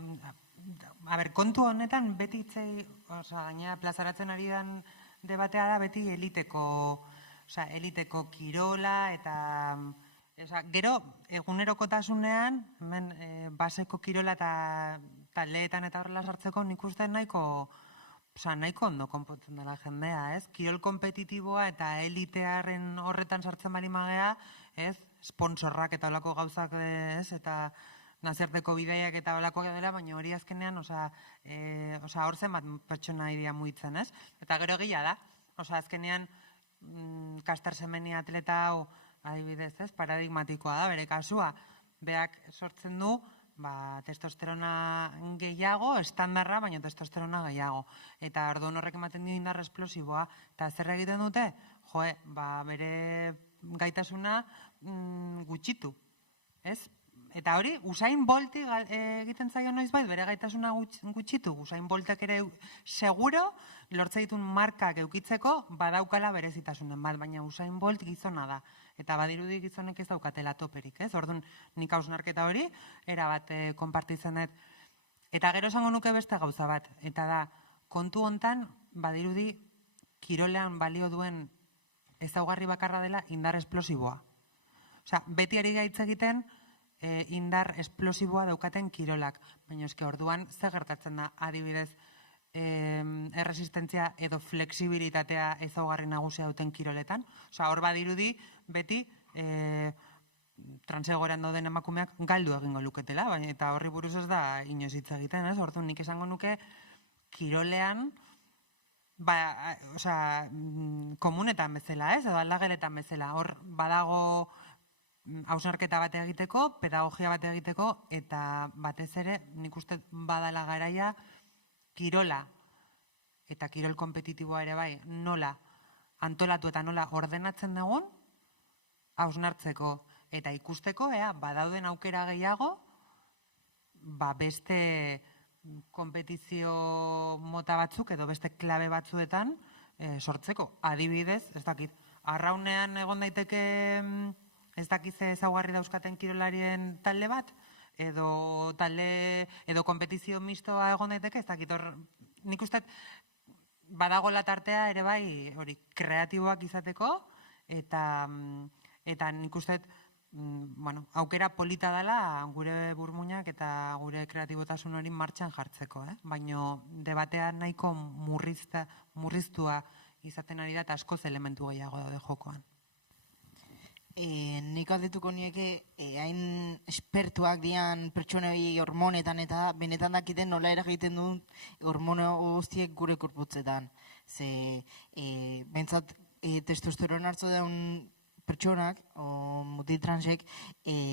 kontu honetan beti itzei, gaina plazaratzen ari den debatea da beti eliteko kirola eta gero egunerokotasunean baseko kirola eta taldeetan eta horrela sartzeko nik uste nahiko ondo konpontzen dela jendea, ez? Kirol kompetitiboa eta elitearen horretan sartzen bali magea, ez? Sponsorrak eta olako gauzak, ez? Eta nazioarteko bidaiak eta olakoak dela, baina hori azkenean, hor zen bat pertsona idea muitzen, ez? Eta gero egia da, azkenean Caster Semenya atleta hau, adibidez, ez? Paradigmatikoa da, bere kasua, beak sortzen du, testosterona gehiago, estandarra, baina testosterona gehiago. Eta orduan horrek ematen dio indar esplosiboa, eta zer egiten dute? Bere gaitasuna gutxitu, ez? Eta hori, Usain Bolti egiten zaio noizbait, bere gaitasuna gutxitu. Usain Boltek ere seguro lortze ditun markak eukitzeko badaukala berezitasunen bat, baina Usain Bolt gizona da. Eta badirudi gizonek ez daukatela toperik, ez? Orduan, nik hausnarketa hori, erabat konpartitzen dut. Eta gero esango nuke beste gauza bat. Eta da, kontu hontan, badirudi, kirolean balio duen ezaugarri bakarra dela indar esplosiboa. Osea, beti ari gaitz egiten, indar esplosiboa daukaten kirolak. Baina eske orduan zer gertatzen da adibidez erresistentzia edo flexibilitatea ezaugarri nagusia duten kiroletan. Osea, hor badirudi beti transegoeran dauden emakumeak galdu egingo luketela, baina eta horri buruz ez da inoiz hitz egiten, ez? Orduan nik esango nuke kirolean komunetan bezala, ez? Edo aldageletan bezala. Hor badago hausnarketa bat egiteko, pedagogia bat egiteko, eta batez ere, nik uste badala garaia, kirola eta kirol kompetitiboa ere bai, nola antolatu eta nola ordenatzen dugun, hausnartzeko eta ikusteko, badauden aukera gehiago, beste kompetizio mota batzuk edo beste klabe batzuetan sortzeko. Adibidez, ez dakit, arraunean egon daiteke ez dakize ezaugarri dauzkaten kirolarien talde bat, edo kompetizio mistoa egon daiteke, ez dakit hor, nik uste badagola tartea ere bai hori kreatiboak izateko, eta nik uste aukera polita dela gure burmuinak eta gure kreatibotasun hori martxan jartzeko, baina debatean nahiko murriztua izaten ari da eta askoz elementu gehiago daude jokoan. Nik aldetuko nieke hain espertuak dian pertsonei hormonetan eta benetan dakiten nola eragiten duen hormono guztiek gure korputzetan. Ze, bentsat, testosteron hartzo daun pertsonak, o mutitransek,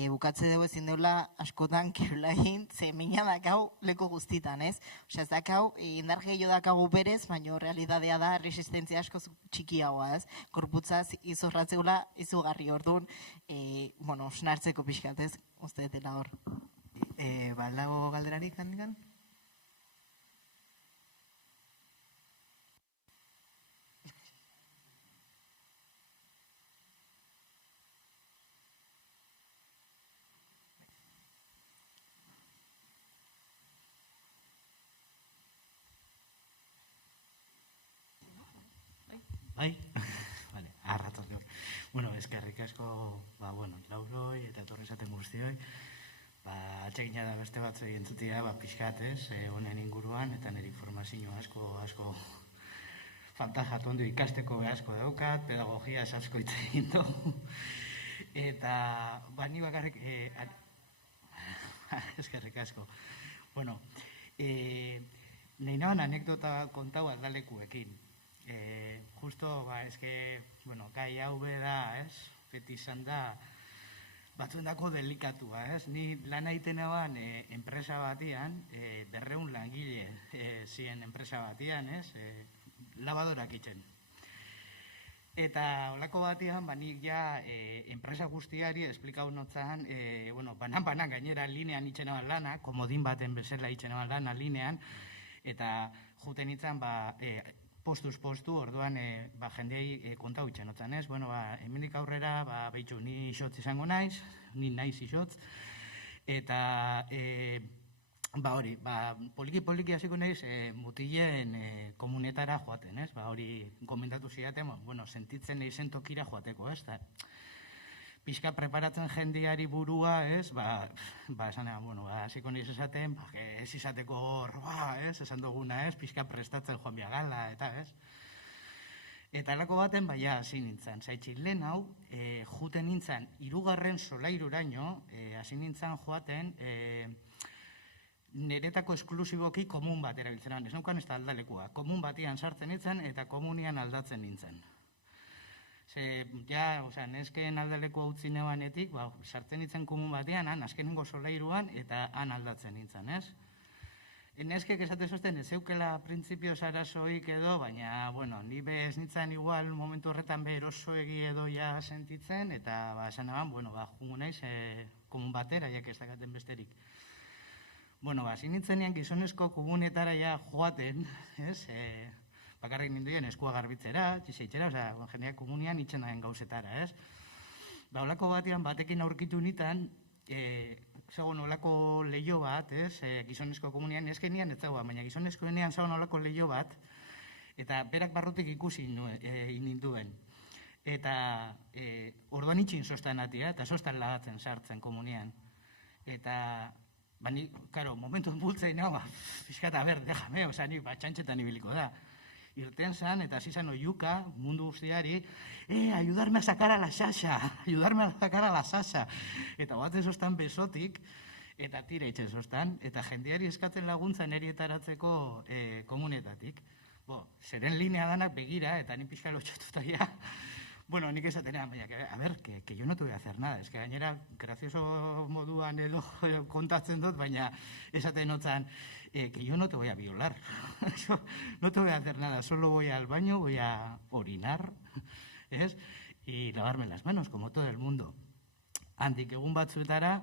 bukatze dugu ezin deula askotan kirola egin, ze mina dakau leko guztitan, ez? Osea, ez dakau, indar gehiago dakagu berez, baina realitatea da resistentzia asko txikiagoa, ez? Korputzaz izorratzeula izugarri orduan, snartzeko pixkat, ez? Uste dela hor. Baldago galderarik handikan? Bai? Vale, arratzak. Bueno, eskerrik asko, lauroi eta etorri zaten guztioi. Atsegina da beste batzei entzutia, pixkat, honen inguruan, eta nire informazio asko fantajatu ondo ikasteko asko daukat, pedagogia asko hitz egin dugu. Eta, ni bakarrik, eskerrik asko. Bueno, nahi naban anekdota kontau aldalekuekin. Justo, gai hau da, beti izan da, batzuendako delikatua, ez? Ni lan egiten eban enpresa batian, 200 langile ziren enpresa batian, ez? Labadorak itzen. Eta olako batian, nik ja enpresa guztiari esplikau notzan, banan gainera linean itzen eban lana, komodin baten bezala itzen eban lana linean, eta juten itzan, postuz postu, orduan jendeai kontau itxen otzan, ez? Hemendik aurrera, behitxu, ni isotz izango naiz, ni naiz isotz, eta poliki hasiko naiz mutilen komunetara joaten, ez? Hori komentatu zidaten, sentitzen naizen tokira joateko, ez? Pixka preparatzen jendeari burua, ez? Esan hasiko naiz esaten, ez izateko hor, ez? Esan duguna, ez? Pixka prestatzen joan biagala, eta, ez? Eta alako baten, hasi nintzen. Zaitxik lehen hau, juten nintzen, 3. solairuraino, hasi nintzen joaten, niretako esklusiboki komun bat erabiltzen. Ez nukan ez da aldalekua. Komun batian sartzen nintzen eta komunian aldatzen nintzen. Nesken aldaleko utzi nebanetik, sartzen nintzen komun batean, azkenengo solairuan, eta han aldatzen nintzen, ez? Neskek esate zozten, ez zeukela printzipioz arazoik edo, baina, ni bez nintzen igual momentu horretan erosoegi edo ja sentitzen, eta esan eban, jungo naiz komun batera, jak ez dakaten besterik. Zin nintzen nian gizonezko komunetara ja joaten, ez? Bakarrik ninduen eskua garbitzera, txiseitzera, jendeak komunian itxen daen gauzetara, ez? Olako batean batekin aurkitu nitan, zagon olako leio bat, ez? Gizonezko komunian, ezken nian ez zagoa, baina gizonezko nean zagon olako leio bat, eta berak barrutik ikusi ninduen. Eta orduan itxin sostan atia, eta sostan lagatzen sartzen komunian. Eta, karo, momentu bultzein hau, pixkata, déjame, ni txantxetan ibiliko da. Irten zan, eta zizan oiuka, mundu guztiari, ayudarme a sacar a la Sasha. Eta batzen sostan besotik, eta tira itxen sostan, eta jendeari eskatzen laguntza nerietaratzeko komunetatik. Zeren linea danak begira, eta ni pixka lotxatuta ja. Nik esaten, que yo no te voy a hacer nada. Es que gainera, gracioso moduan edo kontatzen dut, baina esaten notzan, que yo no te voy a violar. No te voy a hacer nada, solo voy al baño, voy a orinar, ¿es? Y lavarme las manos, como todo el mundo. Handik egun batzuetara,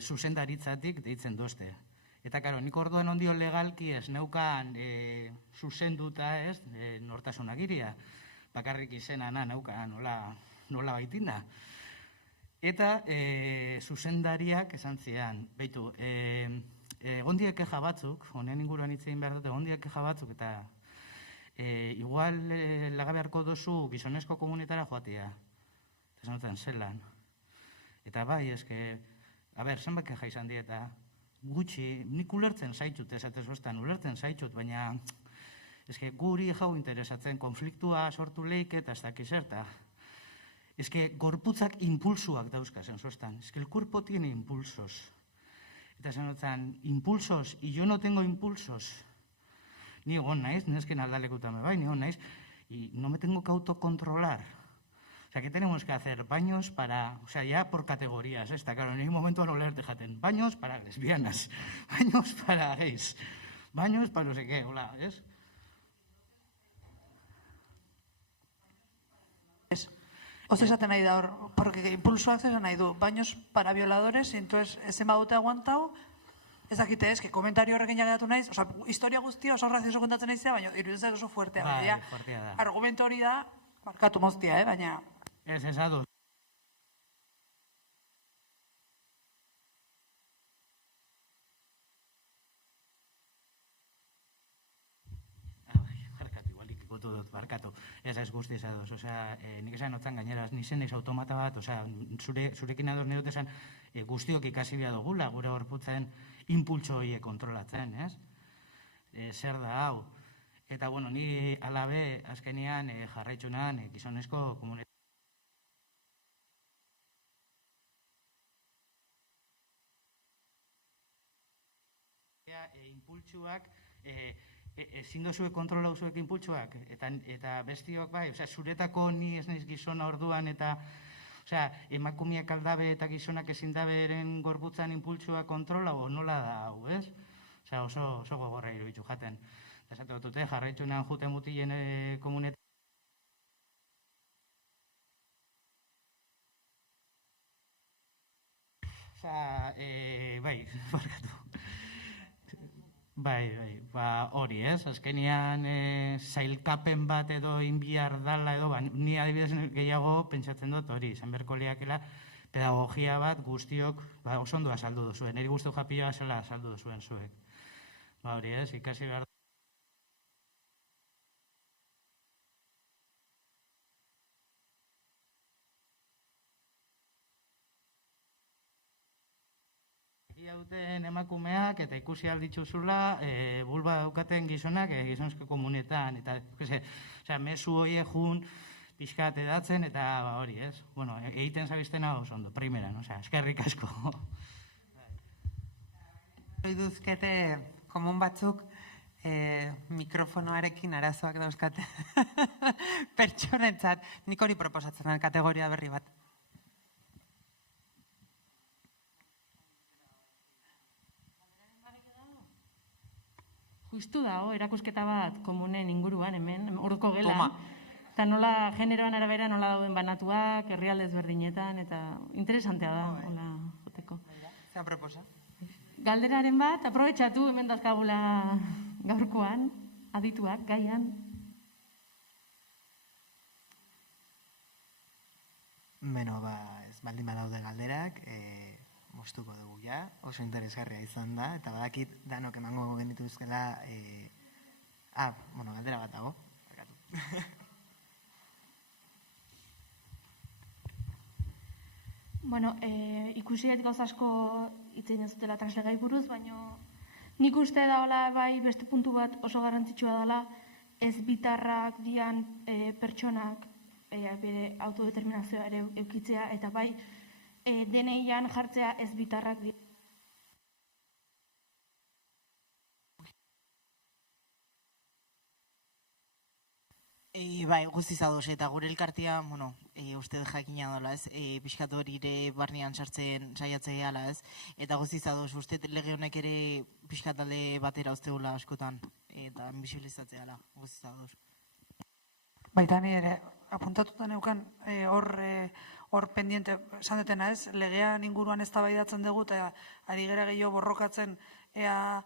zuzendaritzatik deitzen dozte. Eta, karo, nik orduan ondio legalki ez neukan zuzenduta, ez, nortasunagiria. Bakarrik izena neukan nola baitinda. Eta zuzendariak esan zian, behitu, egondiak keja batzuk, honen inguruan hitzein behar dut, egondiak keja batzuk, eta igual lagabearko dozu gizonezko komunetara joatea. Eta zenotzen, zelan. Eta eske, zenbat keja izan dieta, gutxi, nik ulertzen zaitut, esatez bostan, ulertzen zaitut, baina eske guri jau interesatzen konfliktua sortu leik eta ez dakizerta. Eske gorputzak impulsuak dauzkazen zostan. Eske el cuerpo tiene impulsos. Eta zenotzen, impulsos, y yo no tengo impulsos. Ni egon naiz, nesken aldalekutame bai, ni egon naiz, y no me tengo que autocontrolar. O sea, ¿qué tenemos que hacer? Baños para, o sea, ya por categorías, está claro, en ningún momento no leerte jaten. Baños para lesbianas, baños para gays, baños para no sé qué, hola, ¿es? Oz esaten nahi da hor, porque impulsoak esan nahi du, baños para violadores, y entonces ese badute aguantau, ez dakite ez, que komentario horrekin jagedatu naiz, oza, historia guztia oso grazioso kontatzen naizea, baina iruditzen oso fuertea. Bai, fuertea da. Argumento hori da, markatu moztia, baina... Ez adu. Barkatu, ez guzti ezadoz, nik esan notzan gainera, nizen ez automata bat, zurekin adoz nire esan guztiok ikasi behar dugula, gure gorputzen impultso horiek kontrolatzen, ez? Zer da hau. Eta, ni alabe azkenean jarraitzunan gizonezko komunitate. Impultsuak, ezin dozuek kontrola zuek impultsuak, eta bestiok bai, zuretako ni ez naiz gizona orduan, eta Osea, emakumeak aldabe eta gizonak ezin daberen gorputzan impultsua kontrola, o nola da hau, ez? Osea, oso gogorra iruditu jaten. Eta esate dutute, jarraitu nahan juten mutilen komunetan. Osea, bai, barkatu. Bai, hori ez, azkenian zailkapen bat edo inbiar dala edo, ni adibidez gehiago pentsatzen dut hori, izan berko liakela pedagogia bat guztiok oso ondo azaldu duzuen, niri guztu japioa zela azaldu duzuen zuek. Hori ez, ikasi behar. Duten emakumeak eta ikusi aldituzula bulba daukaten gizonak gizonezko komunetan eta mezu hori jun pixkat edatzen eta hori ez, bueno, egiten zabiztena oso ondo, primeran, eskerrik asko. Duzkete komun batzuk mikrofonoarekin arazoak dauzkate pertsonentzat, nik hori proposatzen da kategoria berri bat. Justu dago, erakusketa bat komunen inguruan, hemen, orduko gelan. Eta nola, generoan arabera nola dauden banatuak, herrialde ezberdinetan, eta interesantea da, hola, joteko. Zer proposa? Galderaren bat, aprobetxatu hemen dazkagula gaurkoan, adituak, gaian. Beno, ez baldin badaude galderak, moztuko dugu ja, oso interesgarria izan da, eta badakit danok emango genituzkela, galdera bat dago. Bueno, ikusiet gauz asko itzein ez dutela translegai buruz, baina nik uste daola bai beste puntu bat oso garrantzitsua dela, ez bitarrak dian pertsonak bere autodeterminazioa ere eukitzea, eta bai deneian jartzea ez bitarrak dira. Bai, guztiz ados, eta gure elkartia, uste jakina dola, ez, pixkat hori ere barnean sartzen saiatzea ala, ez, eta guztiz ados, uste lege honek ere pixkat alde batera usteula askotan, eta bisualizatzea ala, guztiz ados. Baita ni ere, apuntatuta neukan, hor pendiente, esan dutena ez, legean inguruan eztabaidatzen dugu, eta ari gera gehiago borrokatzen, ea,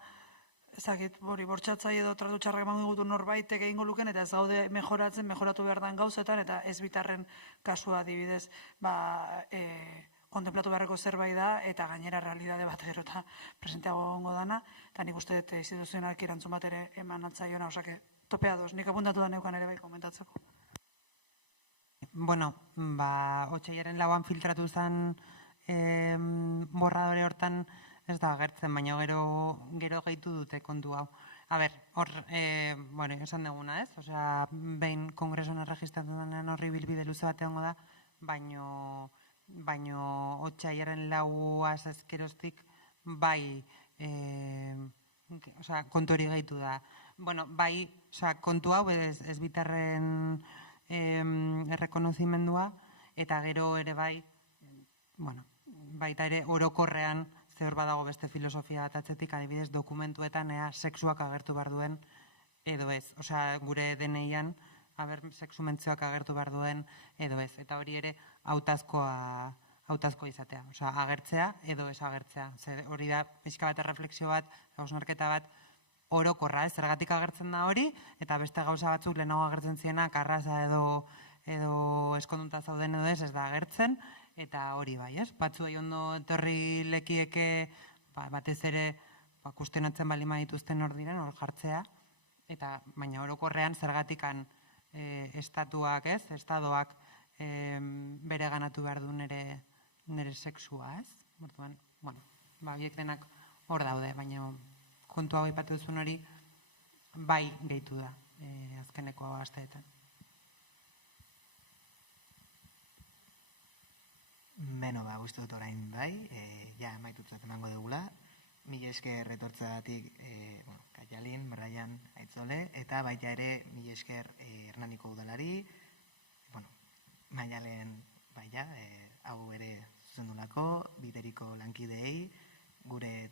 ezakit, bortxatzai edo tratu txarrak emango dugu norbaitek egingo luken, eta ez gaude mejoratzen, mejoratu behar den gauzetan, eta ez bitarren kasua adibidez, kontemplatu beharreko zerbait da, eta gainera realidade bat gero eta presenteago gongo dana, eta nik uste dut instituzionak irantzun bat ere eman atzaiona, osake, topea doz, nik apuntatu da neukan ere bai komentatzeko. Bueno, otsailaren lauan filtratu zen borradore hortan ez da agertzen, baina gero gehitu dute kontu hau. A ber, hor, esan duguna ez, osea, behin kongresuan erregistratzen denean horri bilbide luze bat egongo da, baino otsailaren lauaz ezkeroztik bai, osea, kontu hori gehitu da. Bueno, bai, osea, kontu hau ez bitarren errekonozimendua, eta gero ere bai, bueno, baita ere orokorrean zehor badago beste filosofia bat atzetik, adibidez dokumentuetan ea sexuak agertu behar duen edo ez. Osea, gure deneian, sexu mentzioak agertu behar duen edo ez. Eta hori ere hautazkoa izatea. Osea, agertzea edo ez agertzea. Hori da pixka bat erreflexio bat, hausnarketa bat, orokorra, zergatik agertzen da hori, eta beste gauza batzuk lehenago agertzen zienak arraza edo eskondunta zauden edo ez da agertzen, eta hori bai, ez? Batzuei ondo etorri lekieke batez ere kuestionatzen baldin badituzten hor diren, hor jartzea, eta baina orokorrean zergatikan estatuak, ez? Estadoak bere ganatu behar du nire sexua, ez? Bortuan, bueno, biek denak hor daude, baina kontu hau aipatu duzun hori bai gehitu da azkeneko asteetan. Beno, uste dut orain bai, ja maitutzat emango dugula. Mila esker etortzeagatik Kaialin, Brian, Aitzole, eta baita ere mila esker Hernaniko udalari, Maialen, hau ere zuzendulako, bideriko lankideei, gure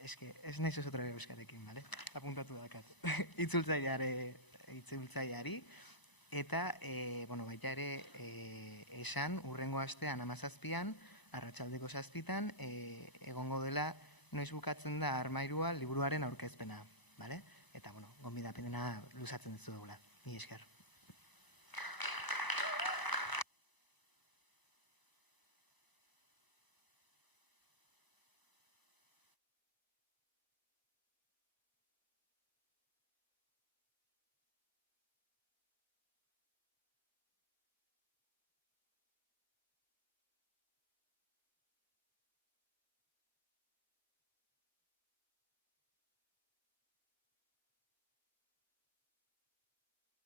ez nahi zozotra euskarekin, bale? Apuntatu dakat. Itzultzaileari, eta, baita ere, esan, urrengo astean 17an, arratsaldeko 7tan, egongo dela, noiz bukatzen da armairua liburuaren aurkezpena, bale? Eta, gonbidapenena luzatzen dizu dugula. Ni esker.